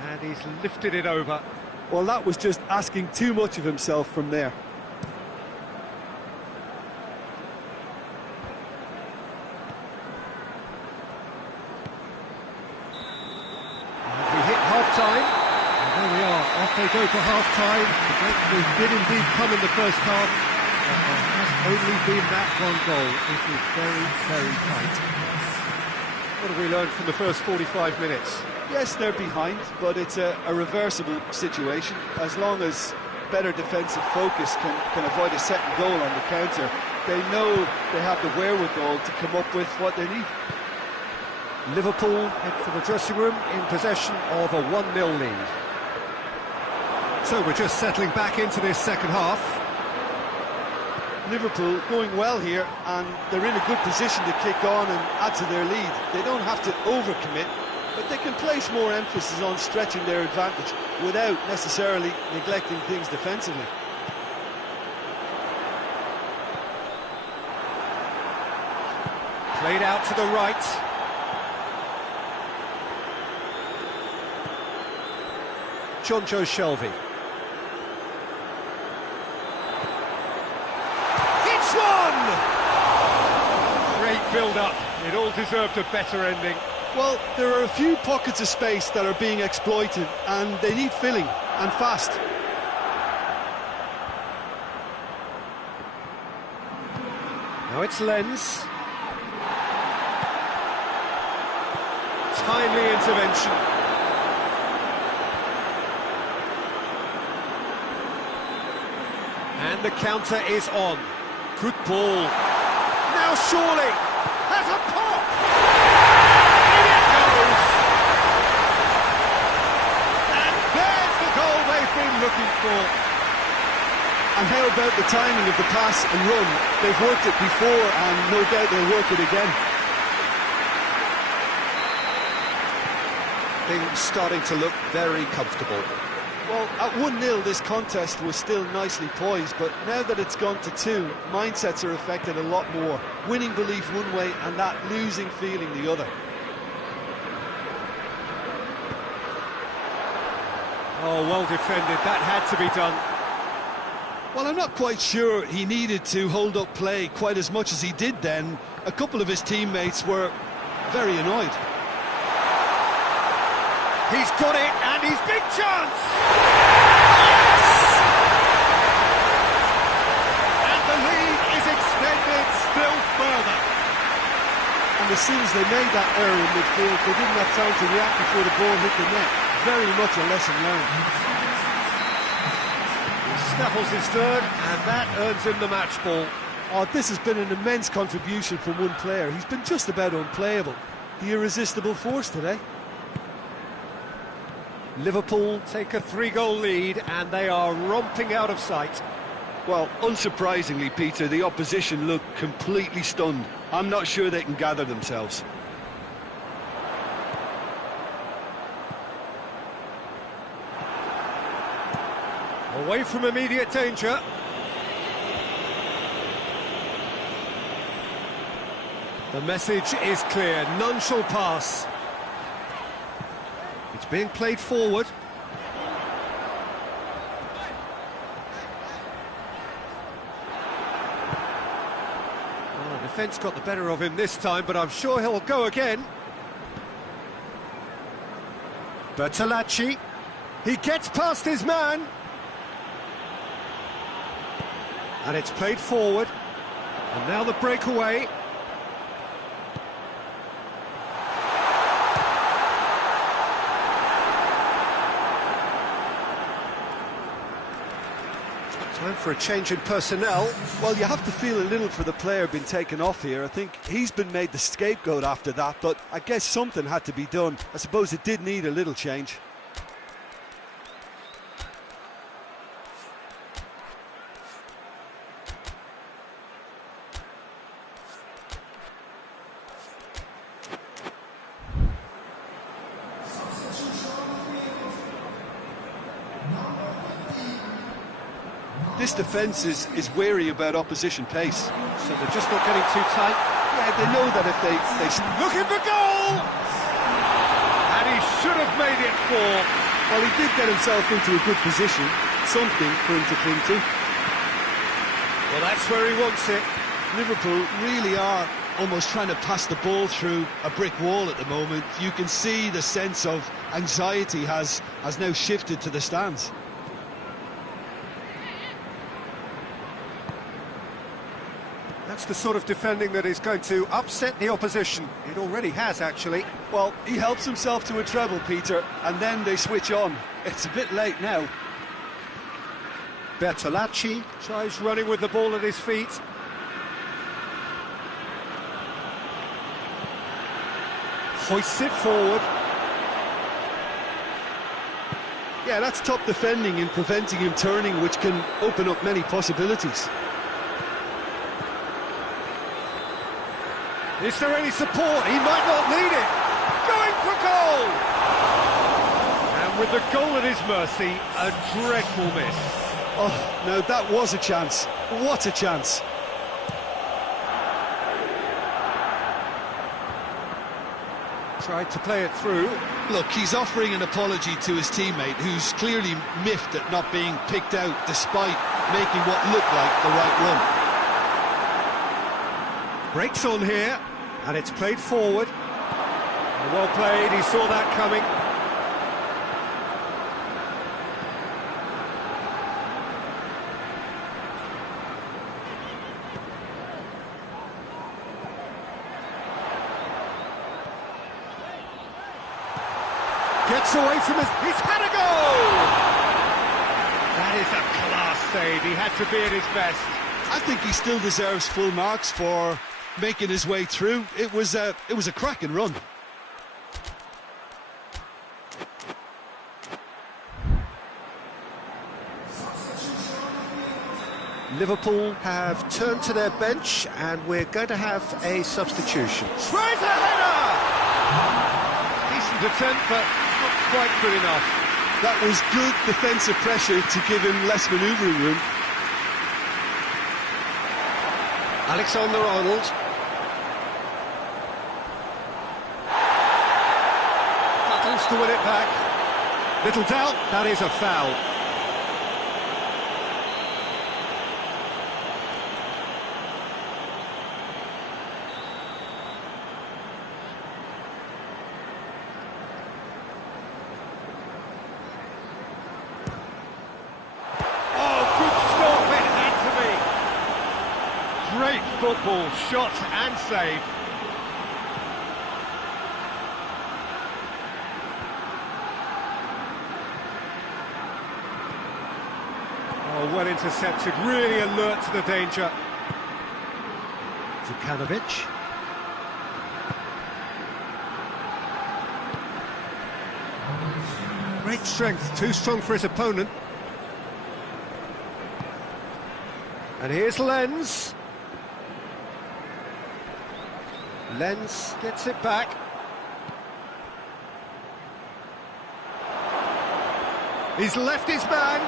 And he's lifted it over. Well, that was just asking too much of himself from there. And we hit half-time. And there we are, off they go for half-time. The breakthrough did indeed come in the first half. But there has only been that one goal. It is very, very tight. What have we learned from the first 45 minutes? Yes, they're behind, but it's a reversible situation. As long as better defensive focus can avoid a second goal on the counter, they know they have the wherewithal to come up with what they need. Liverpool head for the dressing room in possession of a 1-0 lead. So we're just settling back into this second half. Liverpool going well here, and they're in a good position to kick on and add to their lead. They don't have to overcommit, but they can place more emphasis on stretching their advantage without necessarily neglecting things defensively. Played out to the right. Jonjo Shelvey. It's one! Great build-up. It all deserved a better ending. Well, there are a few pockets of space that are being exploited, and they need filling, and fast. Now it's Lens. Timely intervention. And the counter is on. Good ball. Now surely has a pop! In it goes! And there's the goal they've been looking for. And how about the timing of the pass and run? They've worked it before, and no doubt they'll work it again. Things starting to look very comfortable. Well, at 1-0 this contest was still nicely poised, but now that it's gone to 2, mindsets are affected a lot more. Winning belief one way and that losing feeling the other. Oh, well defended, that had to be done. Well, I'm not quite sure he needed to hold up play quite as much as he did then. A couple of his teammates were very annoyed. He's got it, and his big chance! Yes! And the lead is extended still further. And as soon as they made that error in midfield, they didn't have time to react before the ball hit the net. Very much a lesson learned. He snaffles his third, and that earns him the match ball. Oh, this has been an immense contribution from one player. He's been just about unplayable. The irresistible force today. Liverpool take a 3-goal lead, and they are romping out of sight. Well, unsurprisingly, Peter, the opposition look completely stunned. I'm not sure they can gather themselves. Away from immediate danger. The message is clear, none shall pass. It's being played forward. Oh, the defence got the better of him this time, but I'm sure he'll go again. Bertolacci, he gets past his man. And it's played forward. And now the breakaway. Time for a change in personnel. Well, you have to feel a little for the player being taken off here. I think he's been made the scapegoat after that, but I guess something had to be done. I suppose it did need a little change. This defence is wary about opposition pace. So they're just not getting too tight. Yeah, they know that if they looking for goal! And he should have made it 4. Well, he did get himself into a good position. Something for him to cling to. Well, that's where he wants it. Liverpool really are almost trying to pass the ball through a brick wall at the moment. You can see the sense of anxiety has now shifted to the stands. That's the sort of defending that is going to upset the opposition. It already has, actually. Well, he helps himself to a treble, Peter, and then they switch on. It's a bit late now. Bertolacci tries running with the ball at his feet. Hoists it forward. Yeah, that's top defending and preventing him turning, which can open up many possibilities. Is there any support? He might not need it. Going for goal! And with the goal at his mercy, a dreadful miss. Oh, no, that was a chance. What a chance. Tried to play it through. Look, he's offering an apology to his teammate, who's clearly miffed at not being picked out despite making what looked like the right run. Breaks on here, and it's played forward. Well played, he saw that coming. Gets away from he's had a goal! That is a class save, he had to be at his best. I think he still deserves full marks for making his way through. It was a cracking run. Liverpool have turned to their bench, and we're going to have a substitution. Tries a header! Decent attempt, but not quite good enough. That was good defensive pressure to give him less manoeuvring room. Alexander-Arnold. Battles to win it back. Little doubt, that is a foul. Great football, shot and save. Oh, well intercepted, really alert to the danger. Zukanovic. Great strength, too strong for his opponent. And here's Lenz. Lenz gets it back. He's left his man.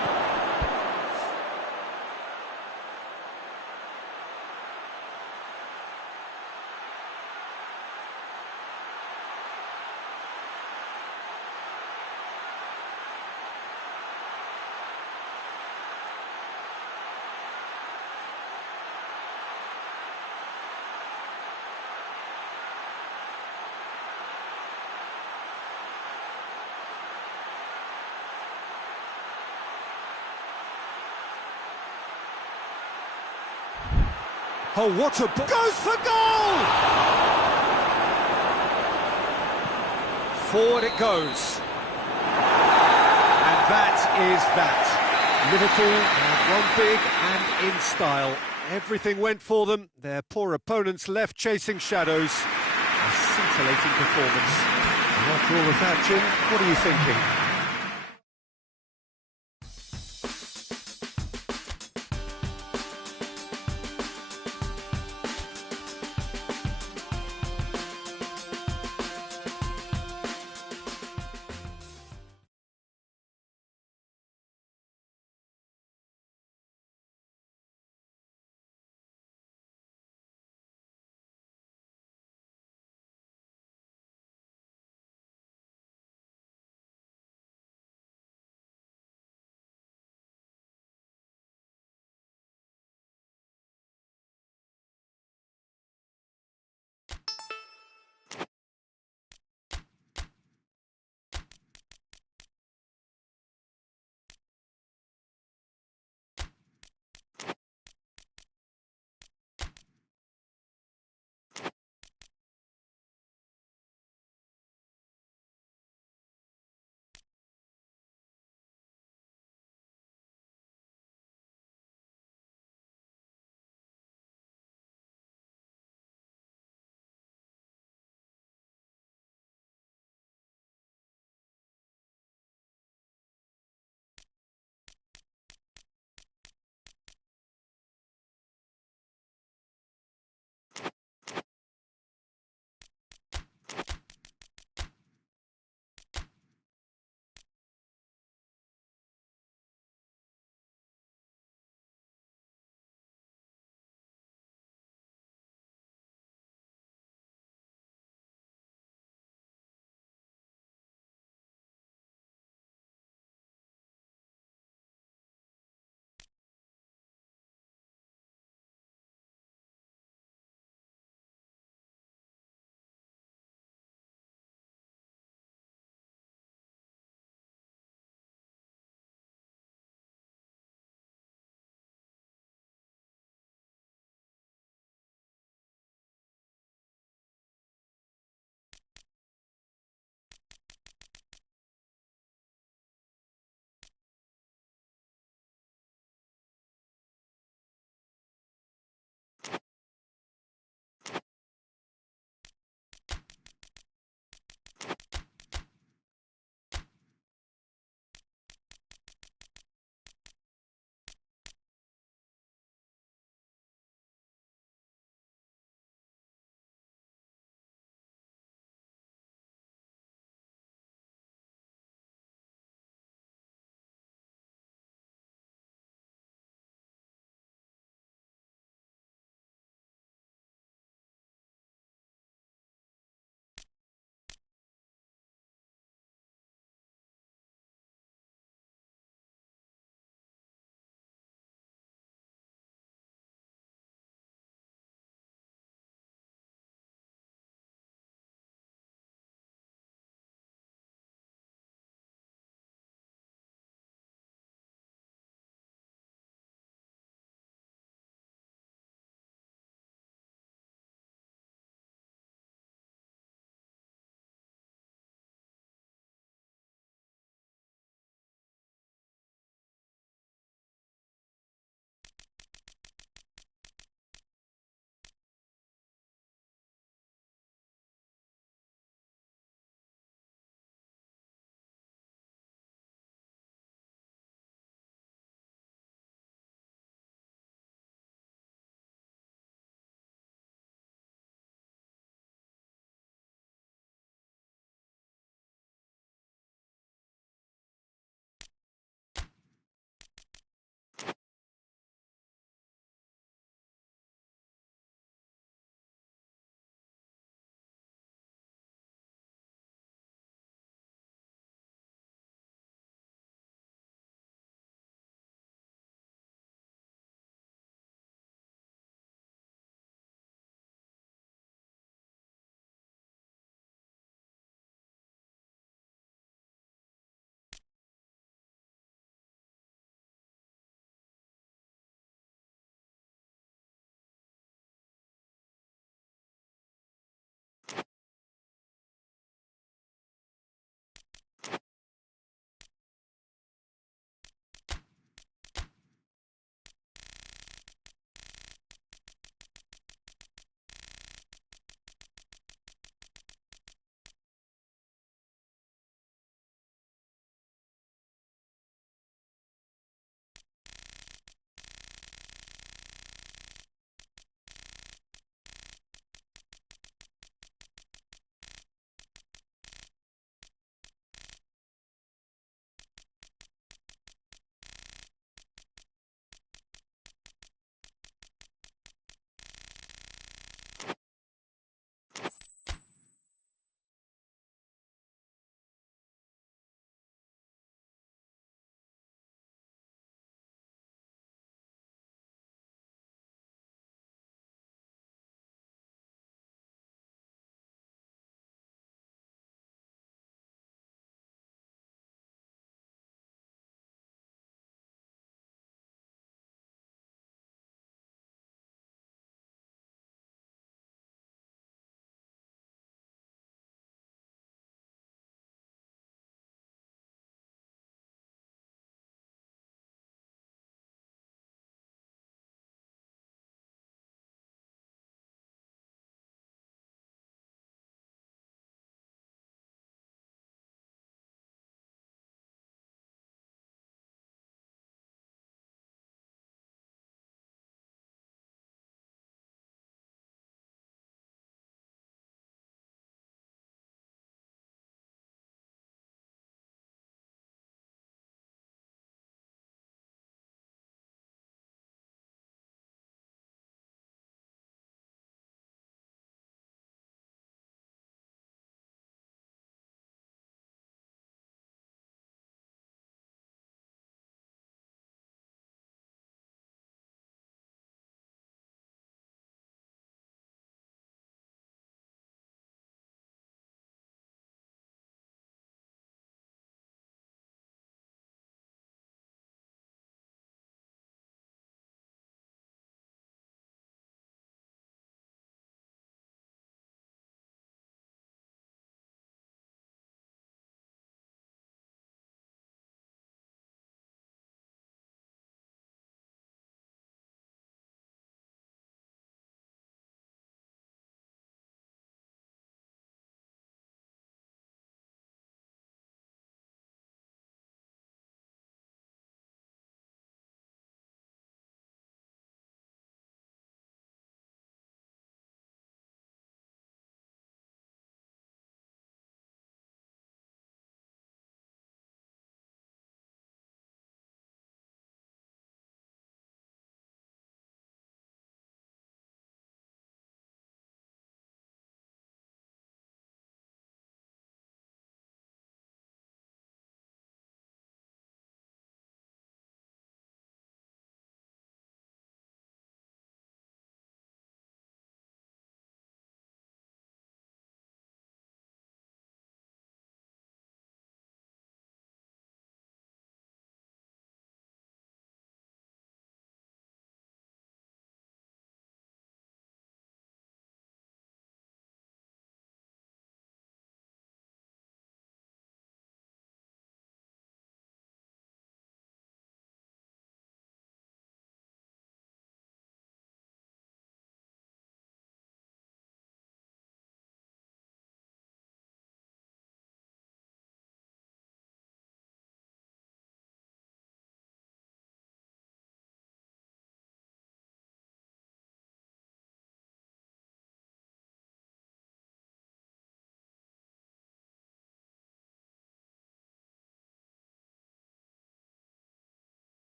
Oh, what a ball! Goes for goal! Forward it goes. And that is that. Liverpool have won big and in style. Everything went for them. Their poor opponents left chasing shadows. A scintillating performance. And after all of that, Jim, what are you thinking?